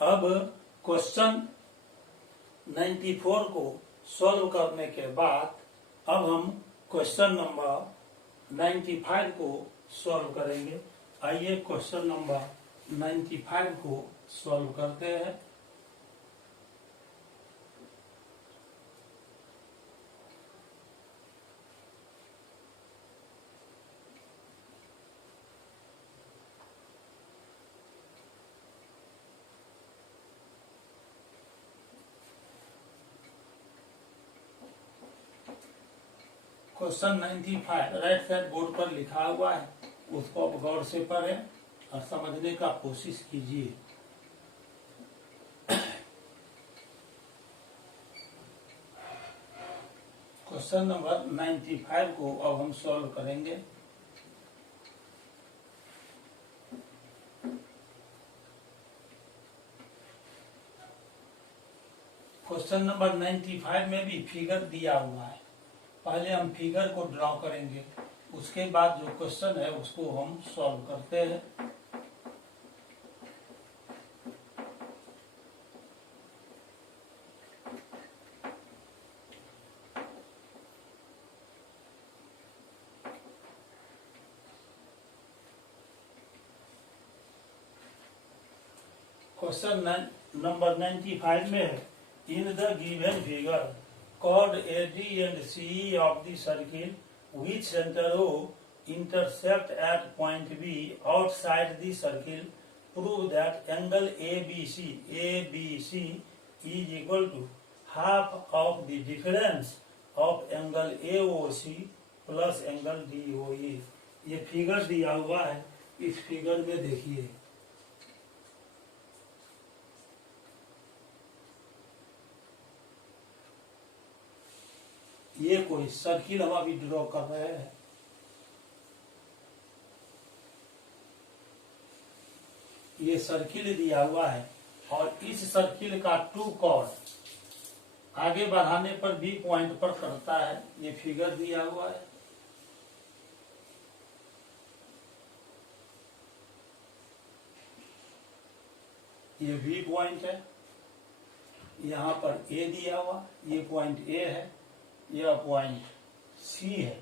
अब क्वेश्चन 94 को सॉल्व करने के बाद अब हम क्वेश्चन नंबर 95 को सॉल्व करेंगे। आइए क्वेश्चन नंबर 95 को सॉल्व करते हैं। क्वेश्चन 95 राइट साइड बोर्ड पर लिखा हुआ है, उसको अब गौर से पढ़ें और समझने का कोशिश कीजिए। क्वेश्चन नंबर 95 को अब हम सॉल्व करेंगे। क्वेश्चन नंबर 95 में भी फिगर दिया हुआ है, पहले हम फिगर को ड्रॉ करेंगे, उसके बाद जो क्वेश्चन है उसको हम सॉल्व करते हैं। क्वेश्चन नंबर 95 में है, in the given figure chord AD and CE of the circle which center O intersect at point B outside the circle, prove that angle ABC is equal to half of the difference of angle AOC plus angle DOE। ये फिगर दिया हुआ है, इस फिगर में देखिए ये कोई सर्किल हम अभी ड्रॉ कर रहे हैं। ये सर्किल दिया हुआ है और इस सर्किल का टू कॉर्ड आगे बढ़ाने पर बी पॉइंट पर करता है। ये फिगर दिया हुआ है। ये बी पॉइंट है, यहाँ पर ए दिया हुआ, ये पॉइंट ए है, यह पॉइंट सी है,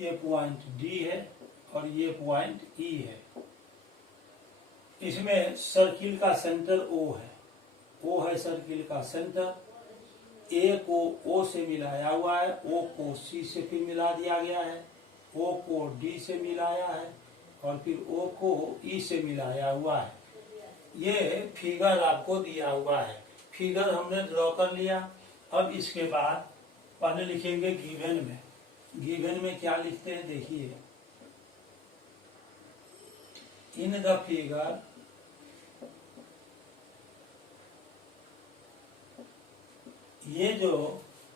ये पॉइंट डी है और ये पॉइंट ई है। इसमें सर्किल का सेंटर ओ है, ओ है सर्किल का सेंटर। ए को ओ से मिलाया हुआ है, ओ को सी से फिर मिला दिया गया है, ओ को डी से मिलाया है और फिर ओ को ई से मिलाया हुआ है। ये फिगर आपको दिया हुआ है, फिगर हमने ड्रॉ कर लिया। अब इसके बाद पहले लिखेंगे गिवन में। गिवन में क्या लिखते हैं देखिए, इन द फिगर ये जो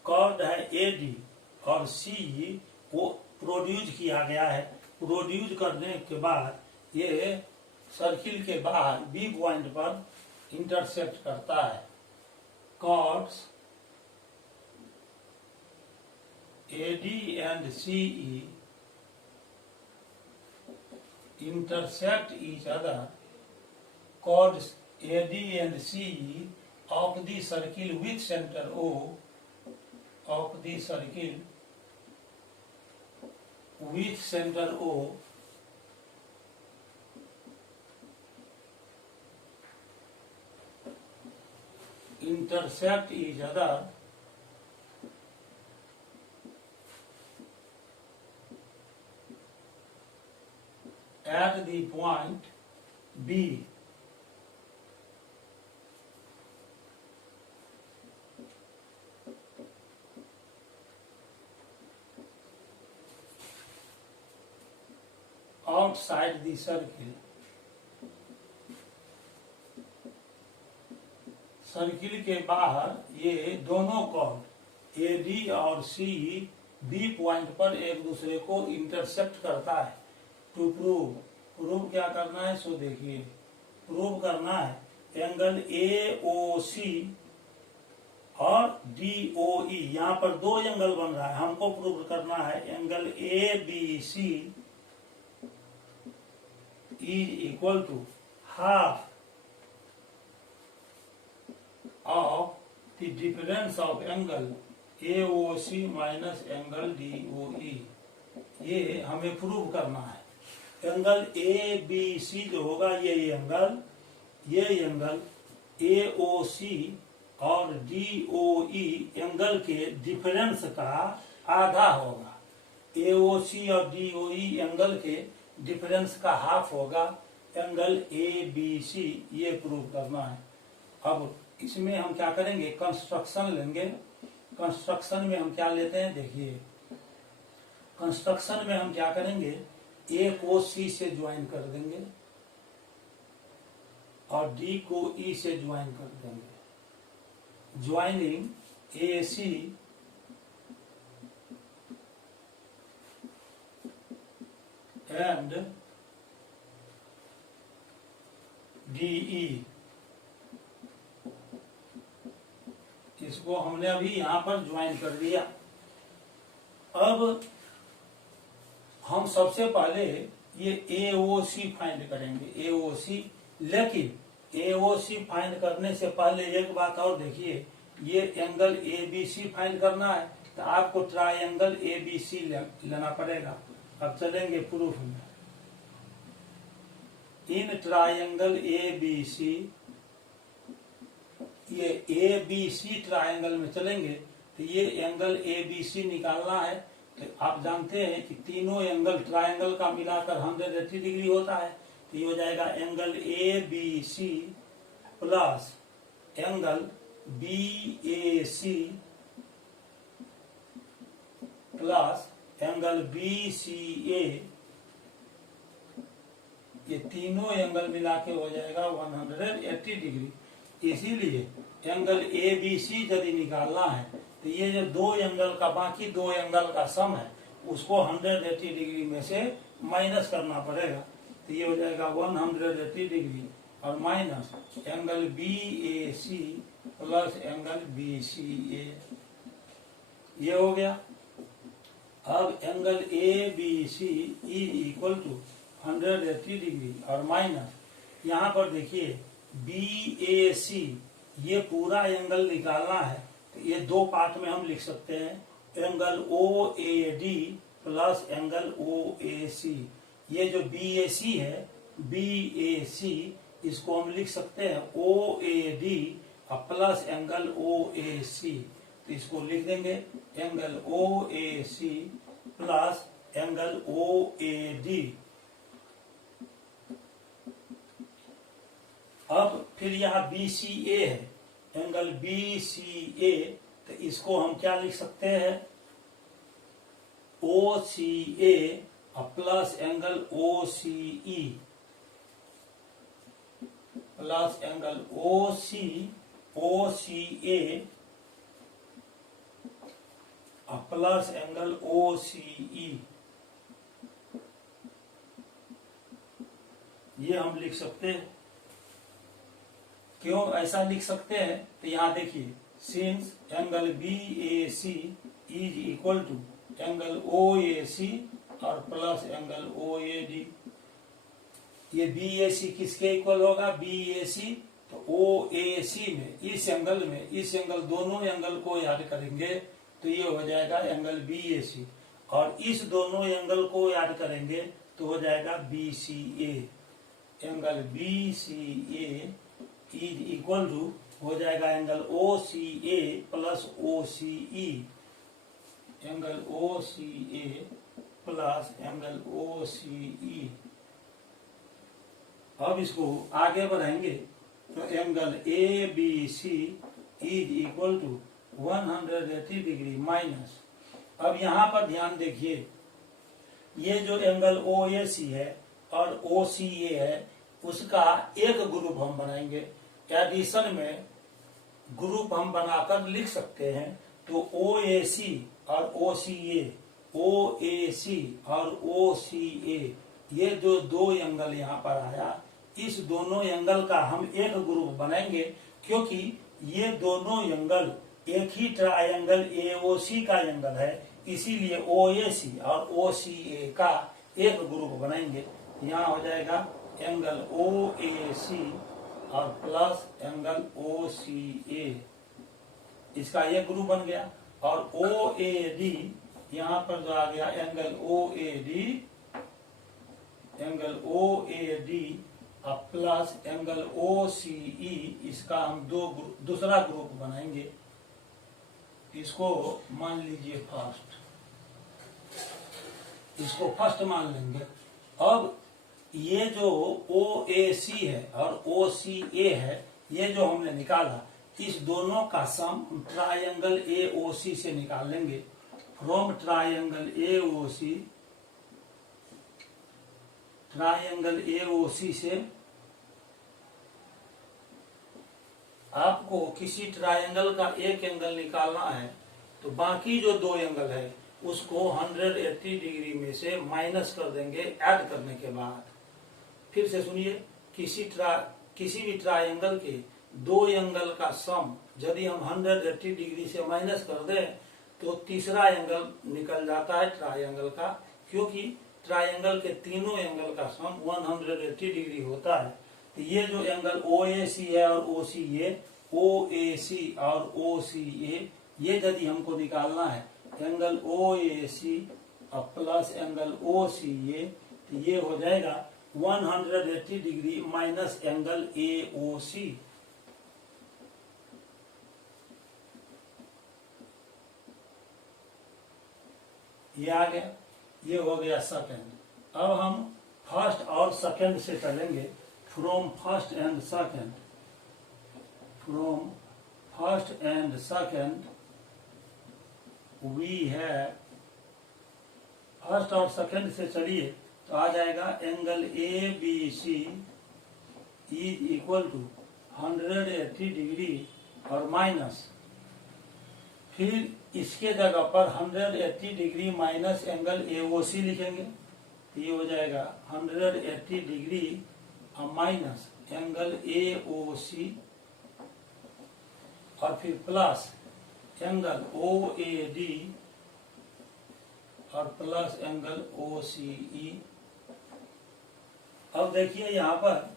कॉर्ड है एडी और सी वो प्रोड्यूस किया गया है। प्रोड्यूस करने के बाद ये सर्किल के बाहर बी पॉइंट पर इंटरसेक्ट करता है। Chords AD and CE intersect each other. Chords AD and CE of the circle with center O of the circle with center O intersect each other at the point B। outside the circle, circle के बाहर ये दोनों कॉर्ड AD और CE बी पॉइंट पर एक दूसरे को इंटरसेक्ट करता है। टू प्रूव क्या करना है सो देखिए, प्रूव करना है एंगल AOC और DOE। यहाँ पर दो एंगल बन रहा है, हमको प्रूव करना है angle ABC is equal to half of the difference of angle AOC minus angle DOE। ये हमें प्रूव करना है। एंगल ABC जो होगा ये एंगल AOC और DOE एंगल के डिफरेंस का आधा होगा। AOC और DOE एंगल के डिफरेंस का हाफ होगा। एंगल ABC ये प्रूव करना है। अब इसमें हम क्या करेंगे, कंस्ट्रक्शन लेंगे। कंस्ट्रक्शन में हम क्या लेते हैं देखिए, कंस्ट्रक्शन में हम क्या करेंगे, ए को सी से ज्वाइन कर देंगे और डी को ई से ज्वाइन कर देंगे। ज्वाइनिंग AC एंड DE, इसको हमने अभी यहां पर ज्वाइन कर दिया। अब हम सबसे पहले ये AOC फाइंड करेंगे, AOC। लेकिन AOC फाइंड करने से पहले एक बात और देखिए, ये एंगल ABC फाइंड करना है तो आपको ट्रायंगल ABC लेना पड़ेगा। अब चलेंगे प्रूफ में। इन ट्रायंगल ABC ये ए बी सी ट्रायंगल में चलेंगे तो ये एंगल ए बी सी निकालना है। तो आप जानते हैं कि तीनों एंगल ट्रायंगल का मिलाकर 180 डिग्री होता है। तो ये हो जाएगा angle A B C plus angle B A C plus angle B C A, ये तीनों एंगल मिला के हो जाएगा 180 डिग्री। इसीलिए एंगल ए बी सी यदि निकालना है तो ये जो दो एंगल का बाकी दो एंगल का सम है उसको 180 डिग्री में से माइनस करना पड़ेगा। तो ये हो जाएगा 180 डिग्री और minus angle B A C plus angle B C A, ये हो गया। अब angle A B C equal to 180 degree और माइनस यहाँ पर देखिए बी ए सी, ये पूरा एंगल निकालना है तो ये दो पार्ट में हम लिख सकते हैं angle O A D plus angle O A C. ये जो बी ए सी है बी ए सी, इसको हम लिख सकते हैं O A D plus angle O A C. तो इसको लिख देंगे angle O A C plus angle O A D. अब फिर यहाँ बी सी ए है, एंगल बी सी ए, तो इसको हम क्या लिख सकते हैं ओ C A plus angle O C E plus angle O C A plus angle O C E, ये हम लिख सकते हैं। क्यों ऐसा लिख सकते हैं तो यहाँ देखिए since angle B A C is equal to angle O A C और plus angle O A D. ये बी ए सी किसके इक्वल होगा बी ए सी, तो ओ ए सी में इस एंगल दोनों एंगल को याद करेंगे तो ये हो जाएगा एंगल बी ए सी, और इस दोनों एंगल को याद करेंगे तो हो जाएगा B C A. Angle B C A is equal to हो जाएगा angle O C A plus O C E, angle O C A plus angle O C E. अब इसको आगे बढ़ाएंगे तो angle A B C is equal to 180 degree minus. अब यहाँ पर ध्यान देखिए ये जो एंगल ओ ए सी है और ओ सी ए है उसका एक ग्रुप हम बनाएंगे। एडिशन में ग्रुप हम बनाकर लिख सकते हैं तो ओ ए सी और ओ C A, O A C और ओ सी ए, ये जो दो एंगल यहाँ पर आया इस दोनों एंगल का हम एक ग्रुप बनाएंगे क्योंकि ये दोनों एंगल एक ही ट्रायंगल एओसी का एंगल है, इसीलिए ओएसी और ओसीए का एक ग्रुप बनाएंगे। यहाँ हो जाएगा एंगल ओएसी और प्लस एंगल ओसीए, इसका एक ग्रुप बन गया। और ओएडी यहाँ पर जो आ गया एंगल ओएडी प्लस एंगल ओसीई, इसका हम दूसरा ग्रुप बनाएंगे। इसको मान लीजिए फर्स्ट, इसको फर्स्ट मान लेंगे। अब ये जो OAC है और OCA है, ये जो हमने निकाला इस दोनों का सम ट्रायंगल AOC से निकाल लेंगे। फ्रॉम ट्रायंगल AOC से आपको किसी ट्रायंगल का एक एंगल निकालना है तो बाकी जो दो एंगल है उसको 180 डिग्री में से माइनस कर देंगे ऐड करने के बाद। फिर से सुनिए, किसी भी ट्रायंगल के दो एंगल का सम यदि हम 180 डिग्री से माइनस कर दें तो तीसरा एंगल निकल जाता है ट्रायंगल का, क्योंकि ट्रायंगल के तीनों एंगल का सम 180 डिग्री होता है। तो ये जो एंगल OAC है और OCA, OAC और OCA, ये यदि हमको निकालना है angle OAC plus angle OCA, तो ये हो जाएगा 180 डिग्री माइनस एंगल AOC। ये आ गया, ये हो गया सेकंड। अब हम फर्स्ट और सेकंड से चलेंगे। From first and second, from first and second we have, first और सेकंड से चलिए तो आ जाएगा angle A B C is equal to 180 degree और माइनस, फिर इसके जगह पर 180 डिग्री माइनस एंगल एओसी लिखेंगे। तो ये हो जाएगा 180 डिग्री और माइनस एंगल एओसी और फिर प्लस एंगल ओएडी और प्लस एंगल ओसीई। अब देखिए यहाँ पर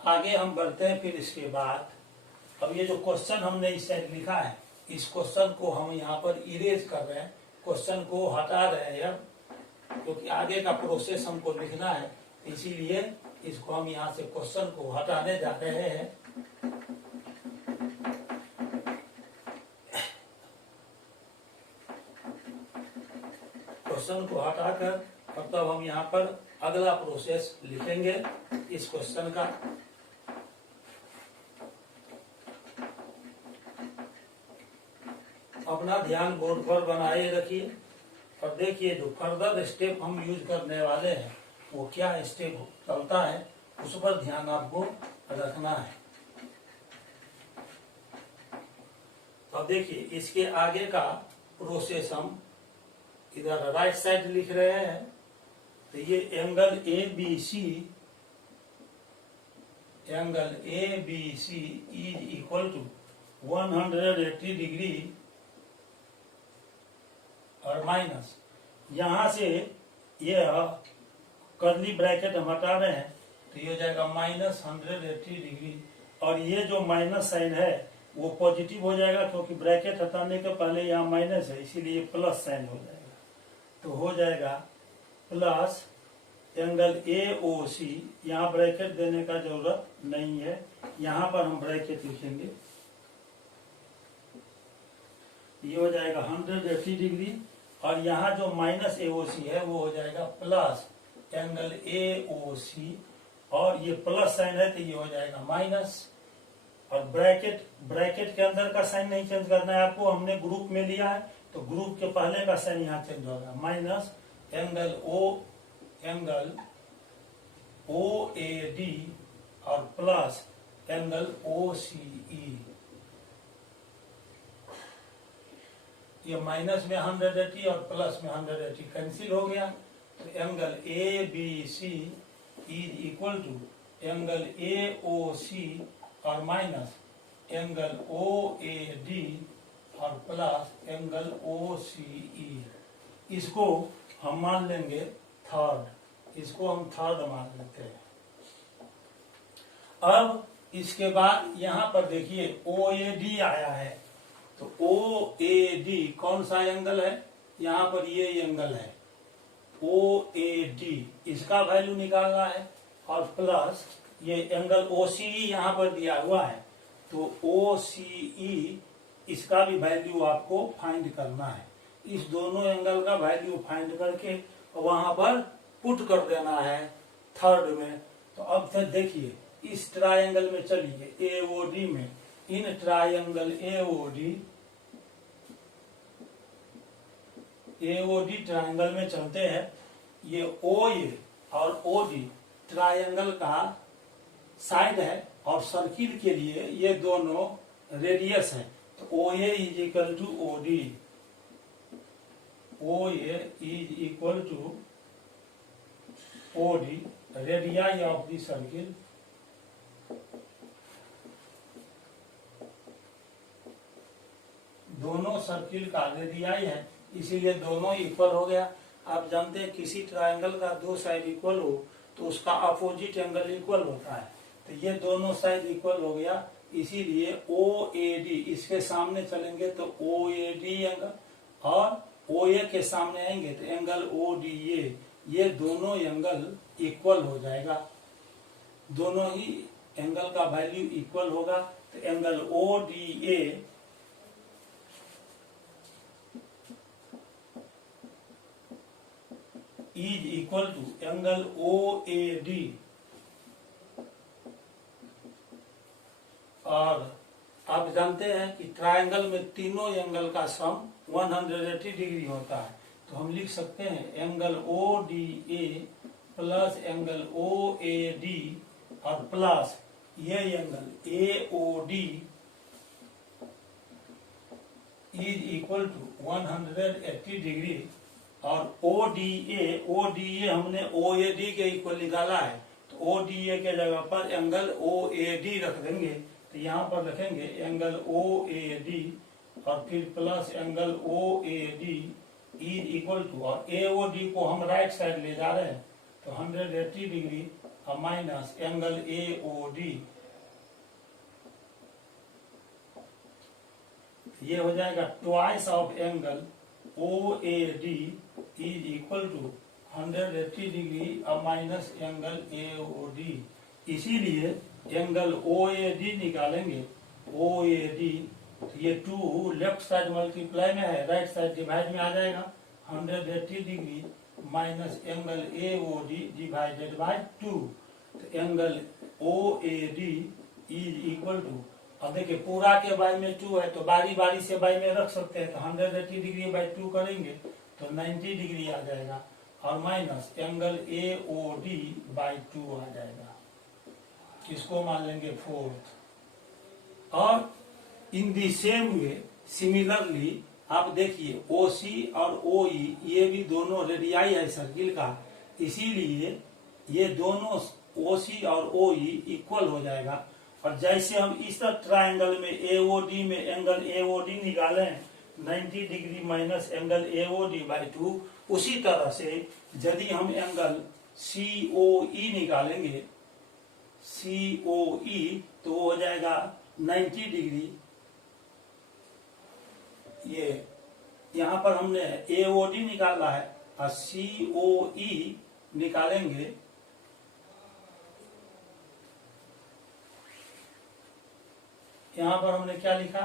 आगे हम बढ़ते हैं। फिर इसके बाद अब ये जो क्वेश्चन हमने इस साइड लिखा है, इस क्वेश्चन को हम यहाँ पर इरेज कर रहे हैं, क्वेश्चन को हटा रहे हैं अब, क्योंकि आगे का प्रोसेस हमको लिखना है, इसीलिए इसको हम यहाँ से क्वेश्चन को हटाने जा रहे हैं। क्वेश्चन को हटाकर और तब हम यहाँ पर अगला प्रोसेस लिखेंगे इस क्वेश्चन का। अपना ध्यान बोर्ड पर बनाए रखिए और देखिए जो फर्दर स्टेप हम यूज करने वाले हैं वो क्या स्टेप चलता है, उस पर ध्यान आपको रखना है। तो देखिए इसके आगे का प्रोसेस हम इधर राइट साइड लिख रहे हैं। तो ये angle A B C, angle A B C is equal to 180 degree और माइनस, यहां से ये कर्ली ब्रैकेट हम हटा रहे हैं तो ये हो जाएगा माइनस 180 डिग्री, और ये जो माइनस साइन है वो पॉजिटिव हो जाएगा क्योंकि ब्रैकेट हटाने के पहले यहाँ माइनस है, इसीलिए प्लस साइन हो जाएगा। तो हो जाएगा प्लस एंगल ए ओ सी, यहाँ ब्रैकेट देने का जरूरत नहीं है, यहाँ पर हम ब्रैकेट लिखेंगे। ये हो जाएगा 180 डिग्री और यहाँ जो माइनस एओसी है वो हो जाएगा प्लस एंगल एओसी, और ये प्लस साइन है तो ये हो जाएगा माइनस। और ब्रैकेट के अंदर का साइन नहीं चेंज करना है आपको, हमने ग्रुप में लिया है तो ग्रुप के पहले का साइन यहाँ चेंज होगा, minus angle O A D और plus angle O C E. ये माइनस में 180 और प्लस में 180 कैंसिल हो गया, तो angle A B C is equal to angle A O C और minus angle O A D और plus angle O C E. इसको हम मान लेंगे थर्ड, इसको हम थर्ड मान लेते हैं। अब इसके बाद यहाँ पर देखिए ओ ए डी आया है, तो ओ ए डी कौन सा एंगल है, यहाँ पर ये एंगल है ओ ए डी, इसका वैल्यू निकालना है, और प्लस ये एंगल ओ सी ई यहाँ पर दिया हुआ है, तो ओ सी ई इसका भी वैल्यू आपको फाइंड करना है। इस दोनों एंगल का वैल्यू फाइंड करके वहां पर पुट कर देना है थर्ड में। तो अब तक देखिए इस ट्रायंगल में चलिए एओडी में, इन ट्रायंगल एओडी ट्रायंगल में चलते हैं। ये ओ ए और ओ डी ट्रायंगल का साइड है और सर्किल के लिए ये दोनों रेडियस है, तो O A is equal to O D, O A is equal to O D, radii of the circle. दोनों सर्किल का रेडियाई है, इसीलिए दोनों इक्वल हो गया। आप जानते हैं किसी ट्रायंगल का दो साइड इक्वल हो तो उसका अपोजिट एंगल इक्वल होता है, तो ये दोनों साइड इक्वल हो गया, इसीलिए ओ ए डी इसके सामने चलेंगे तो ओ ए डी एंगल, और ओ ए के सामने आएंगे तो एंगल ओ डी ए, ये दोनों एंगल इक्वल हो जाएगा, दोनों ही एंगल का वैल्यू इक्वल होगा। तो angle O D A is equal to angle O A D, और आप जानते हैं कि ट्रायंगल में तीनों एंगल का सम 180 डिग्री होता है, तो हम लिख सकते हैं angle O D A plus angle O A D और प्लस ये angle A O D is equal to 180 degree, और ओ डी ए हमने ओ ए डी के इक्वल निकाला है, तो ओ डी ए के जगह पर एंगल ओ ए डी रख देंगे, तो यहाँ पर रखेंगे एंगल ओ ए डी और फिर plus angle O A D is equal to, और ए ओ डी को हम राइट साइड ले जा रहे हैं, तो 180 डिग्री और minus angle A O D, ये हो जाएगा twice of angle O A D is equal to 180 degree और minus angle A O D. इसीलिए एंगल ओ ए डी निकालेंगे, ओ ए डी, तो ये 2 लेफ्ट साइड मल्टीप्लाई में है, राइट साइड डिवाइड में आ जाएगा, 180 degree minus angle A O D divided by 2, तो angle O A D is equal to, अब देखिए पूरा के बाई में 2 है तो बारी बारी से बाई में रख सकते हैं, तो 180 डिग्री बाई 2 करेंगे तो 90 डिग्री आ जाएगा, और minus angle A O D by 2 आ जाएगा, इसको मान लेंगे 4। और इन दी सेम वे सिमिलरली आप देखिए ओसी और ओई ये भी दोनों रेडियाई है सर्किल का, इसीलिए ये दोनों ओसी और ओई इक्वल हो जाएगा, और जैसे हम इस ट्रायंगल में एओडी में एंगल एओडी निकाले 90 degree minus angle AOD by 2, उसी तरह से यदि हम एंगल सीओई निकालेंगे, सीओई, तो हो जाएगा 90 डिग्री, ये यहाँ पर हमने एओडी निकाला है और सीओई निकालेंगे, यहाँ पर हमने क्या लिखा,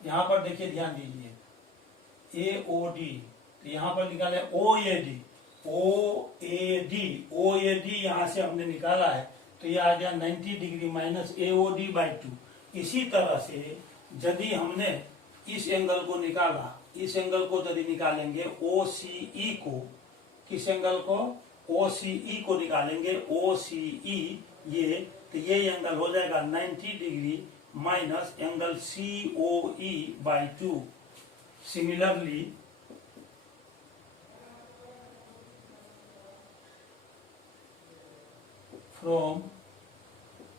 यहाँ पर देखिए ध्यान दीजिए एओडी, तो यहाँ पर निकाले ओएडी, ओएडी यहाँ से हमने निकाला है, तो ये आ गया 90 डिग्री माइनस एओडी बाई 2। इसी तरह से यदि हमने इस एंगल को निकाला, इस एंगल को यदि निकालेंगे ओसीई को, किस एंगल को, ओसीई को निकालेंगे, ओसीई ये, तो ये एंगल हो जाएगा 90 degree minus angle COE by 2। Similarly from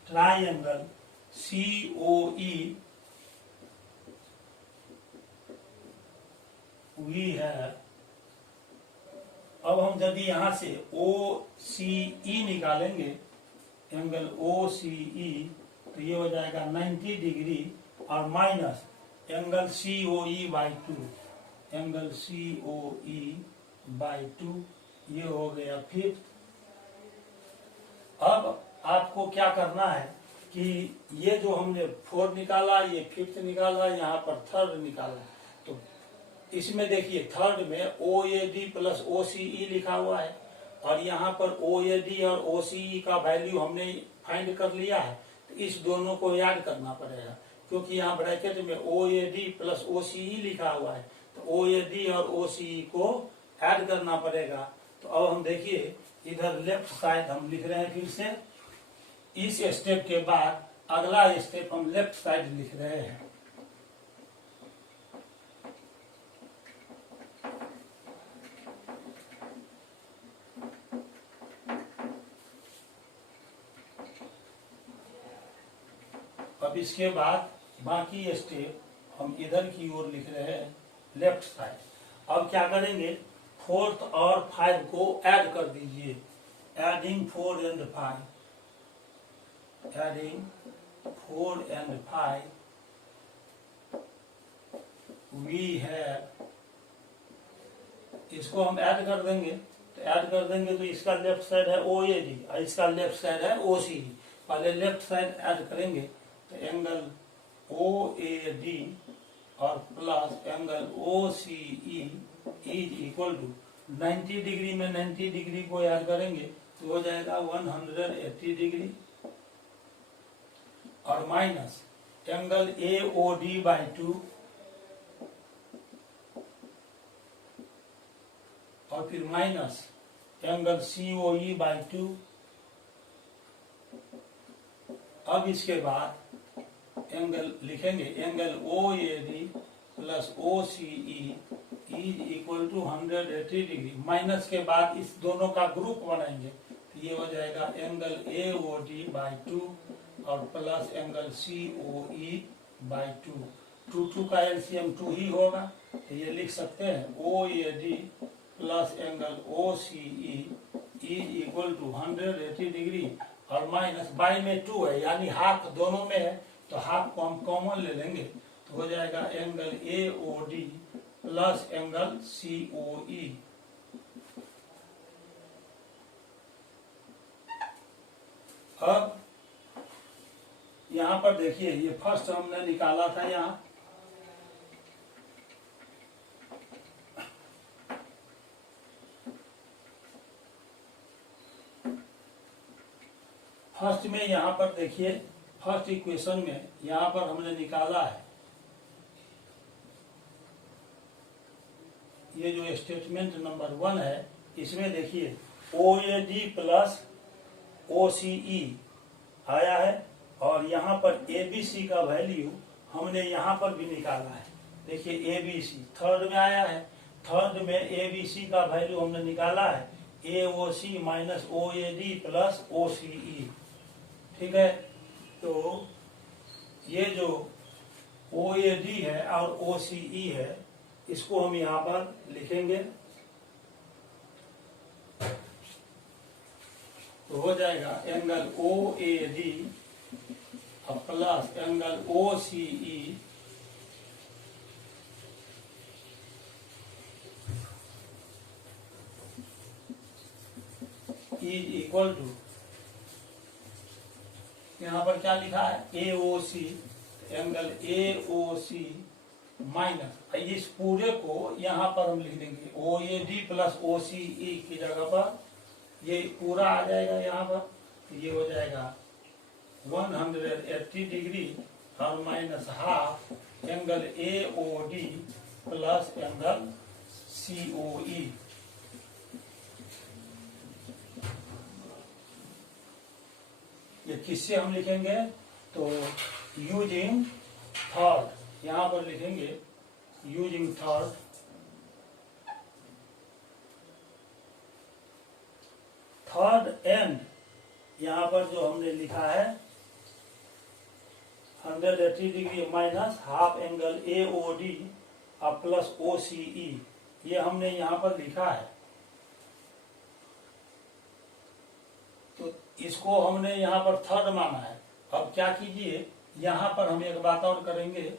triangle COE we have, अब हम यदि यहां से ओ सी निकालेंगे, एंगल ओ सी, तो ये हो जाएगा 90 डिग्री और minus angle COE by 2, angle COE by 2, ये हो गया 5। अब आपको क्या करना है कि ये जो हमने 4 निकाला, ये 5th निकाला, यहाँ पर 3rd निकाला, तो इसमें देखिए 3rd में ओ A D plus O C ई लिखा हुआ है, और यहाँ पर ओ ए डी और ओ सी ई का वैल्यू हमने फाइंड कर लिया है, तो इस दोनों को याद करना पड़ेगा, क्योंकि यहाँ ब्रैकेट में ओ A D plus O C ई लिखा हुआ है, तो ओ ए डी और ओ सी ई को ऐड करना पड़ेगा। तो अब हम देखिए इधर लेफ्ट साइड हम लिख रहे हैं, फिर से इस स्टेप के बाद अगला स्टेप हम लेफ्ट साइड लिख रहे हैं। अब इसके बाद बाकी स्टेप हम इधर की ओर लिख रहे हैं लेफ्ट साइड। अब क्या करेंगे, 4th और 5 को ऐड कर दीजिए, adding 4 and 5, adding 4 and 5 we have, इसको हम ऐड कर देंगे, तो ऐड कर देंगे तो इसका लेफ्ट साइड है ओ ए डी और इसका लेफ्ट साइड है ओ सी डी। पहले लेफ्ट साइड ऐड करेंगे तो एंगल ओ ए डी और plus angle O C E is equal to 90 degree में 90 डिग्री को ऐड करेंगे तो हो जाएगा 180 डिग्री, और माइनस एंगल AOD बाई 2, और फिर माइनस एंगल COE बाई 2। अब इसके बाद एंगल लिखेंगे, angle OAD plus OCE is equal to 180 degree. Minus के बाद इस दोनों का ग्रुप बनाएंगे तो ये हो जाएगा एंगल AOD बाई 2 और प्लस एंगल COE बाई 2। 2 का एलसीएम 2 ही होगा, तो ये लिख सकते हैं OAD plus angle OCE is equal to 180 degree, और माइनस बाई में 2 है यानी हाफ दोनों में है, तो हाफ को हम कॉमन ले लेंगे तो हो जाएगा angle AOD plus angle COE। अब यहां पर देखिए, ये फर्स्ट हमने निकाला था यहां, फर्स्ट में यहां पर देखिए, फर्स्ट इक्वेशन में यहां पर हमने निकाला है, ये जो स्टेटमेंट नंबर 1 है, इसमें देखिए OAD प्लस OCE आया है, और यहाँ पर ABC का वैल्यू हमने यहाँ पर भी निकाला है। देखिए ABC थर्ड में आया है, थर्ड में ABC का वैल्यू हमने निकाला है AOC minus OAD plus OCE। ठीक है, तो ये जो OAD है और OCE है, इसको हम यहाँ पर लिखेंगे तो हो जाएगा angle OAD plus angle OCE is equal to, यहाँ पर क्या लिखा है AOC, एंगल AOC माइनस, इस पूरे को यहाँ पर हम लिख देंगे OAD प्लस OCE की जगह पर ये पूरा आ जाएगा यहाँ पर, तो ये हो जाएगा 180 डिग्री और minus half angle AOD plus angle COE। ये किससे हम लिखेंगे, तो यूजिंग थर्ड, यहां पर लिखेंगे यूजिंग थर्ड, थर्ड एंड यहां पर जो हमने लिखा है 180 degree minus half angle AOD और प्लस OCE, ये हमने यहां पर लिखा है। तो इसको हमने यहाँ पर थर्ड माना है। अब क्या कीजिए, यहाँ पर हम एक बात और करेंगे,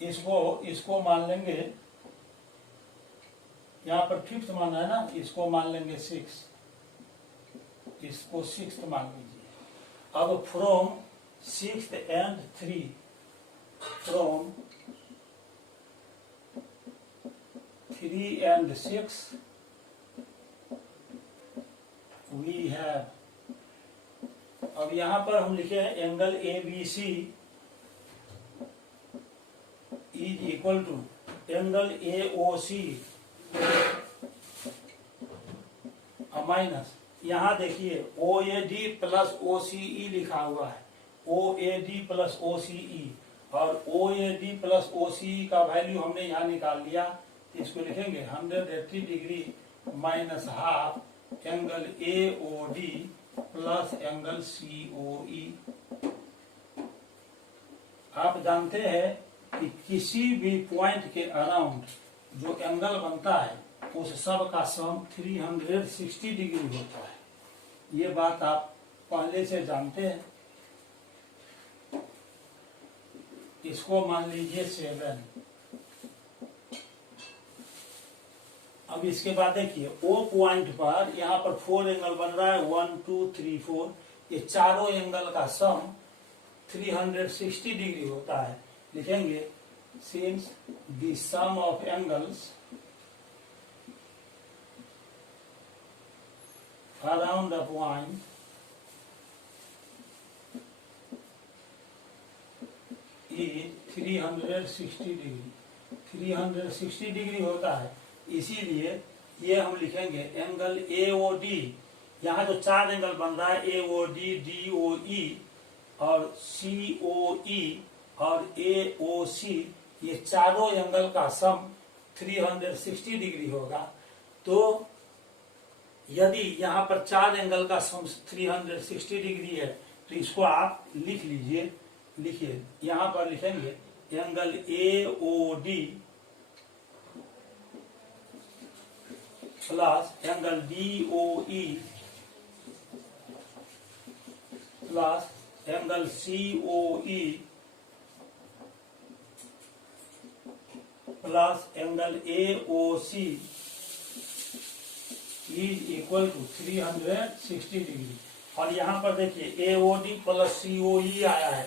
इसको मान लेंगे, यहाँ पर फिफ्थ माना है ना, इसको मान लेंगे 6, इसको 6th मान लीजिए। अब from 6th and 3, from 3 and 6 we have, अब यहां पर हम लिखे हैं angle ABC is equal to angle AOC minus, यहां देखिए OAD प्लस OCE लिखा हुआ है, OAD प्लस OCE, और OAD प्लस OCE का वैल्यू हमने यहाँ निकाल लिया, इसको लिखेंगे 180 degree minus half angle AOD plus angle COE। आप जानते हैं कि किसी भी पॉइंट के अराउंड जो एंगल बनता है उस सब का सम 360 डिग्री होता है, ये बात आप पहले से जानते हैं। इसको मान लीजिए 7। अब इसके बाद देखिए O पॉइंट पर यहाँ पर 4 एंगल बन रहा है, 1 2 3 4, ये चारों एंगल का सम 360 डिग्री होता है, लिखेंगे since the sum of angles around the point is 360 degree. 360 degree होता है, इसीलिए ये हम लिखेंगे एंगल AOD। यहाँ जो चार एंगल बन रहा है AOD, DOE और COE और AOC, ये चारों एंगल का सम 360 डिग्री होगा। तो यदि यहाँ पर चार एंगल का सम 360 डिग्री है तो इसको आप लिख लीजिए। लिखिए, यहाँ पर लिखेंगे angle AOD plus angle DOE plus angle COE plus angle AOC is equal to 360 degree. और यहाँ पर देखिए AOD प्लस COE आया है,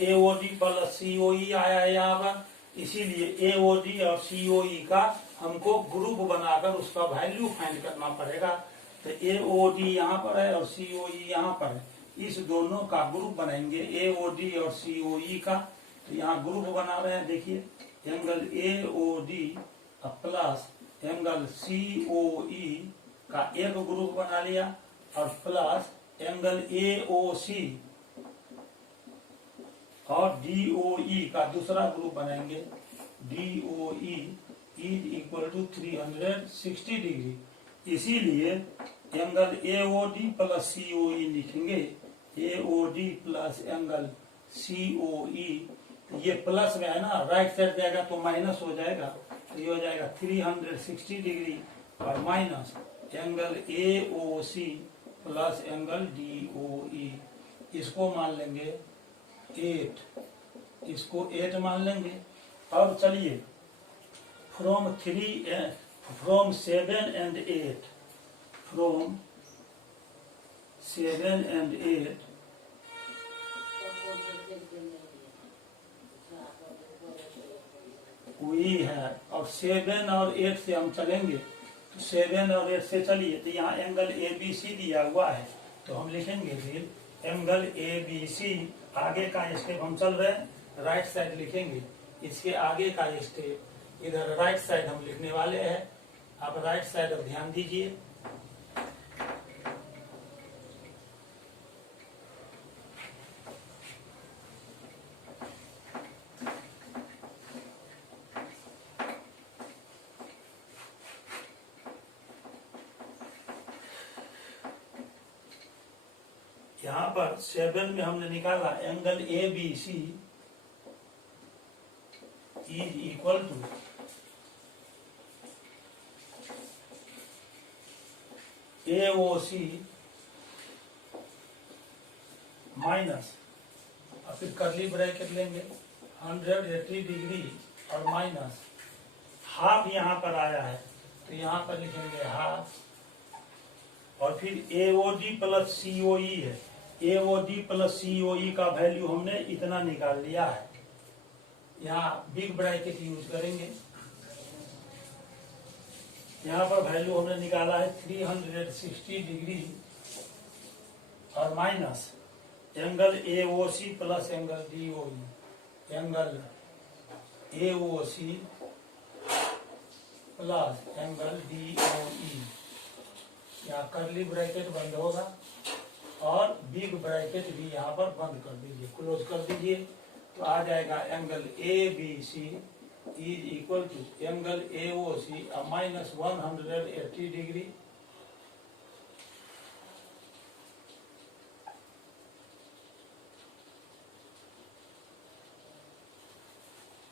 AOD प्लस COE आया है यहाँ पर, इसीलिए AOD और COE का हमको ग्रुप बनाकर उसका वैल्यू फाइंड करना पड़ेगा। तो AOD यहाँ पर है और COE यहाँ पर है, इस दोनों का ग्रुप बनाएंगे AOD और COE का। तो यहाँ ग्रुप बना रहे हैं, देखिए angle AOD plus angle COE का एक ग्रुप बना लिया और प्लस एंगल AOC और DOE का दूसरा ग्रुप बनाएंगे। DOE is equal to 360 degree, इसीलिए एंगल AOD प्लस COE लिखेंगे। AOD प्लस एंगल COE, ये प्लस में है ना, राइट साइड जाएगा तो माइनस हो जाएगा, तो ये हो जाएगा 360 डिग्री और minus angle AOC plus angle DOE। इसको मान लेंगे 8, इसको 8 मान लेंगे। अब चलिए फ्रॉम 7 and 8, फ्रॉम 7 and 8 वही है। और 7 और 8 से हम चलेंगे, तो 7 और 8 से चलिए, तो यहाँ एंगल ABC दिया हुआ है, तो हम लिखेंगे फिर एंगल ABC। आगे का स्टेप हम चल रहे हैं, राइट साइड लिखेंगे, इसके आगे का स्टेप इधर राइट साइड हम लिखने वाले हैं। आप राइट साइड पर ध्यान दीजिए। यहाँ पर 7 में हमने निकाला angle ABC is equal to AOC minus, और फिर कर्ली ब्रैकेट लेंगे 180 डिग्री और माइनस हाफ यहाँ पर आया है, तो यहाँ पर लिखेंगे हाफ, और फिर AOD प्लस COE है, AOD प्लस COE का वैल्यू हमने इतना निकाल लिया है। यहाँ बिग ब्रैकेट यूज करेंगे, यहाँ पर वैल्यू हमने निकाला है 360 डिग्री और minus angle AOC plus angle DOE, angle AOC plus angle DOE। यहाँ कर्ली ब्रैकेट बंद होगा और बिग ब्रैकेट भी यहाँ पर बंद कर दीजिए, क्लोज कर दीजिए, तो आ जाएगा angle ABC is equal to angle AOC minus 180 degree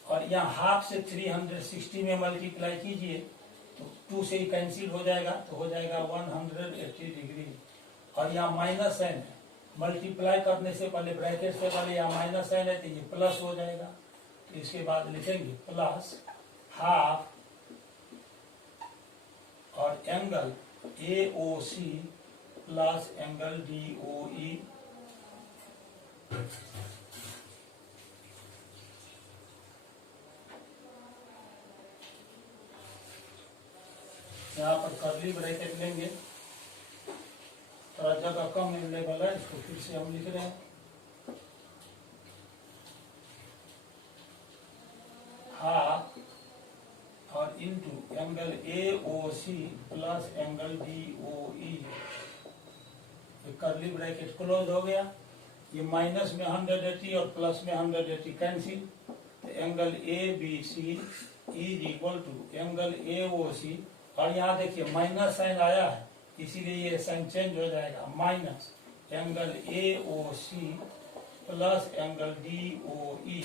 और यहाँ हाफ से 360 में मल्टीप्लाई कीजिए तो 2 से ही कैंसिल हो जाएगा, तो हो जाएगा 180 डिग्री। और यहाँ माइनस साइन है, मल्टीप्लाई करने से पहले ब्रैकेट से पहले यहाँ माइनस साइन है तो ये प्लस हो जाएगा, तो इसके बाद लिखेंगे प्लस हाफ और angle AOC plus angle DOE यहाँ पर कर्ली ब्रैकेट लेंगे, थोड़ा जगह कम अवेलेबल है, इसको फिर से हम लिख रहे हैं। हाफ और into angle AOC plus angle DOE, curly bracket close हो गया। ये माइनस में 180 और प्लस में 180 कैंसिल, तो angle ABC is equal to angle AOC, और यहाँ देखिए माइनस साइन आया है इसीलिए ये साइन चेंज हो जाएगा, minus angle AOC plus angle DOE,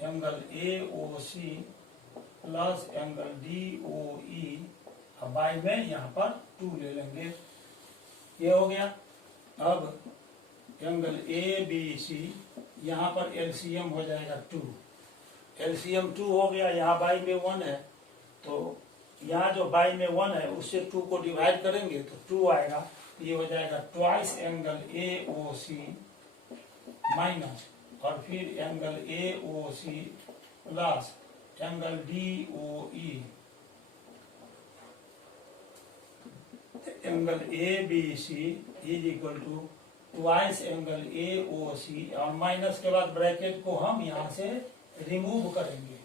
angle AOC plus angle DOE, by में यहाँ पर 2 ले लेंगे, ये हो गया। अब एंगल ABC यहाँ पर LCM हो जाएगा 2, LCM 2 हो गया, यहाँ बाई में 1 है, तो यहाँ जो बाई में 1 है उससे 2 को डिवाइड करेंगे तो 2 आएगा, तो ये हो जाएगा ट्वाइस एंगल AOC माइनस और फिर angle AOC plus angle DOE, angle ABC is equal to twice angle AOC, और माइनस के बाद ब्रैकेट को हम यहाँ से रिमूव करेंगे,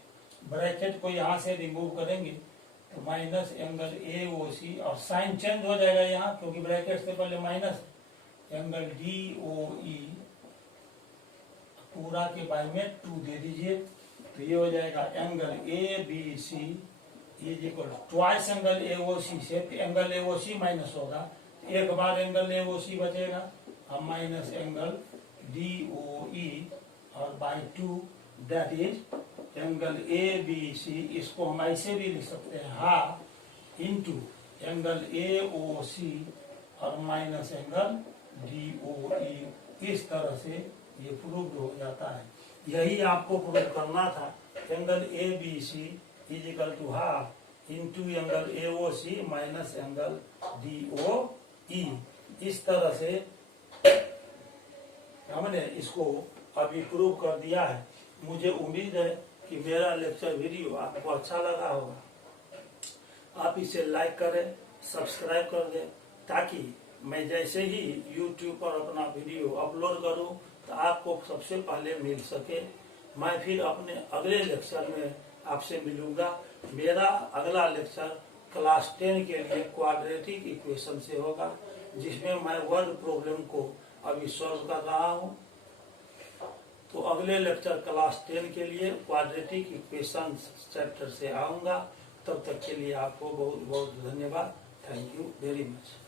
ब्रैकेट को यहाँ से रिमूव करेंगे तो माइनस एंगल AOC, और साइन चेंज हो जाएगा यहाँ क्योंकि ब्रैकेट से पहले माइनस, एंगल DOE पूरा के बाई में 2 दे दीजिए, तो ये हो जाएगा angle ABC is equal twice angle AOC से एंगल AOC माइनस होगा, एक बार एंगल AOC बचेगा, अब माइनस एंगल DOE और by 2 that is angle ABC, इसको हम ऐसे भी लिख सकते हैं हाफ इंटू एंगल AOC और माइनस एंगल DOE, इस तरह से ये प्रूव हो जाता है। यही आपको प्रूव करना था, angle ABC is equal to half into angle AOC minus angle DOE, इस तरह से हमने इसको अभी प्रूव कर दिया है। मुझे उम्मीद है कि मेरा लेक्चर वीडियो आपको अच्छा लगा होगा। आप इसे लाइक करें, सब्सक्राइब कर दें, ताकि मैं जैसे ही YouTube पर अपना वीडियो अपलोड करूं तो आपको सबसे पहले मिल सके। मैं फिर अपने अगले लेक्चर में आपसे मिलूंगा। मेरा अगला लेक्चर क्लास 10 के लिए क्वाड्रेटिक इक्वेशन से होगा, जिसमें मैं वर्ड प्रॉब्लम को अभी सॉल्व कर रहा हूं। तो अगले लेक्चर क्लास 10 के लिए क्वाड्रेटिक इक्वेशन चैप्टर से आऊंगा। तब तक के लिए आपको बहुत बहुत धन्यवाद। Thank you very much.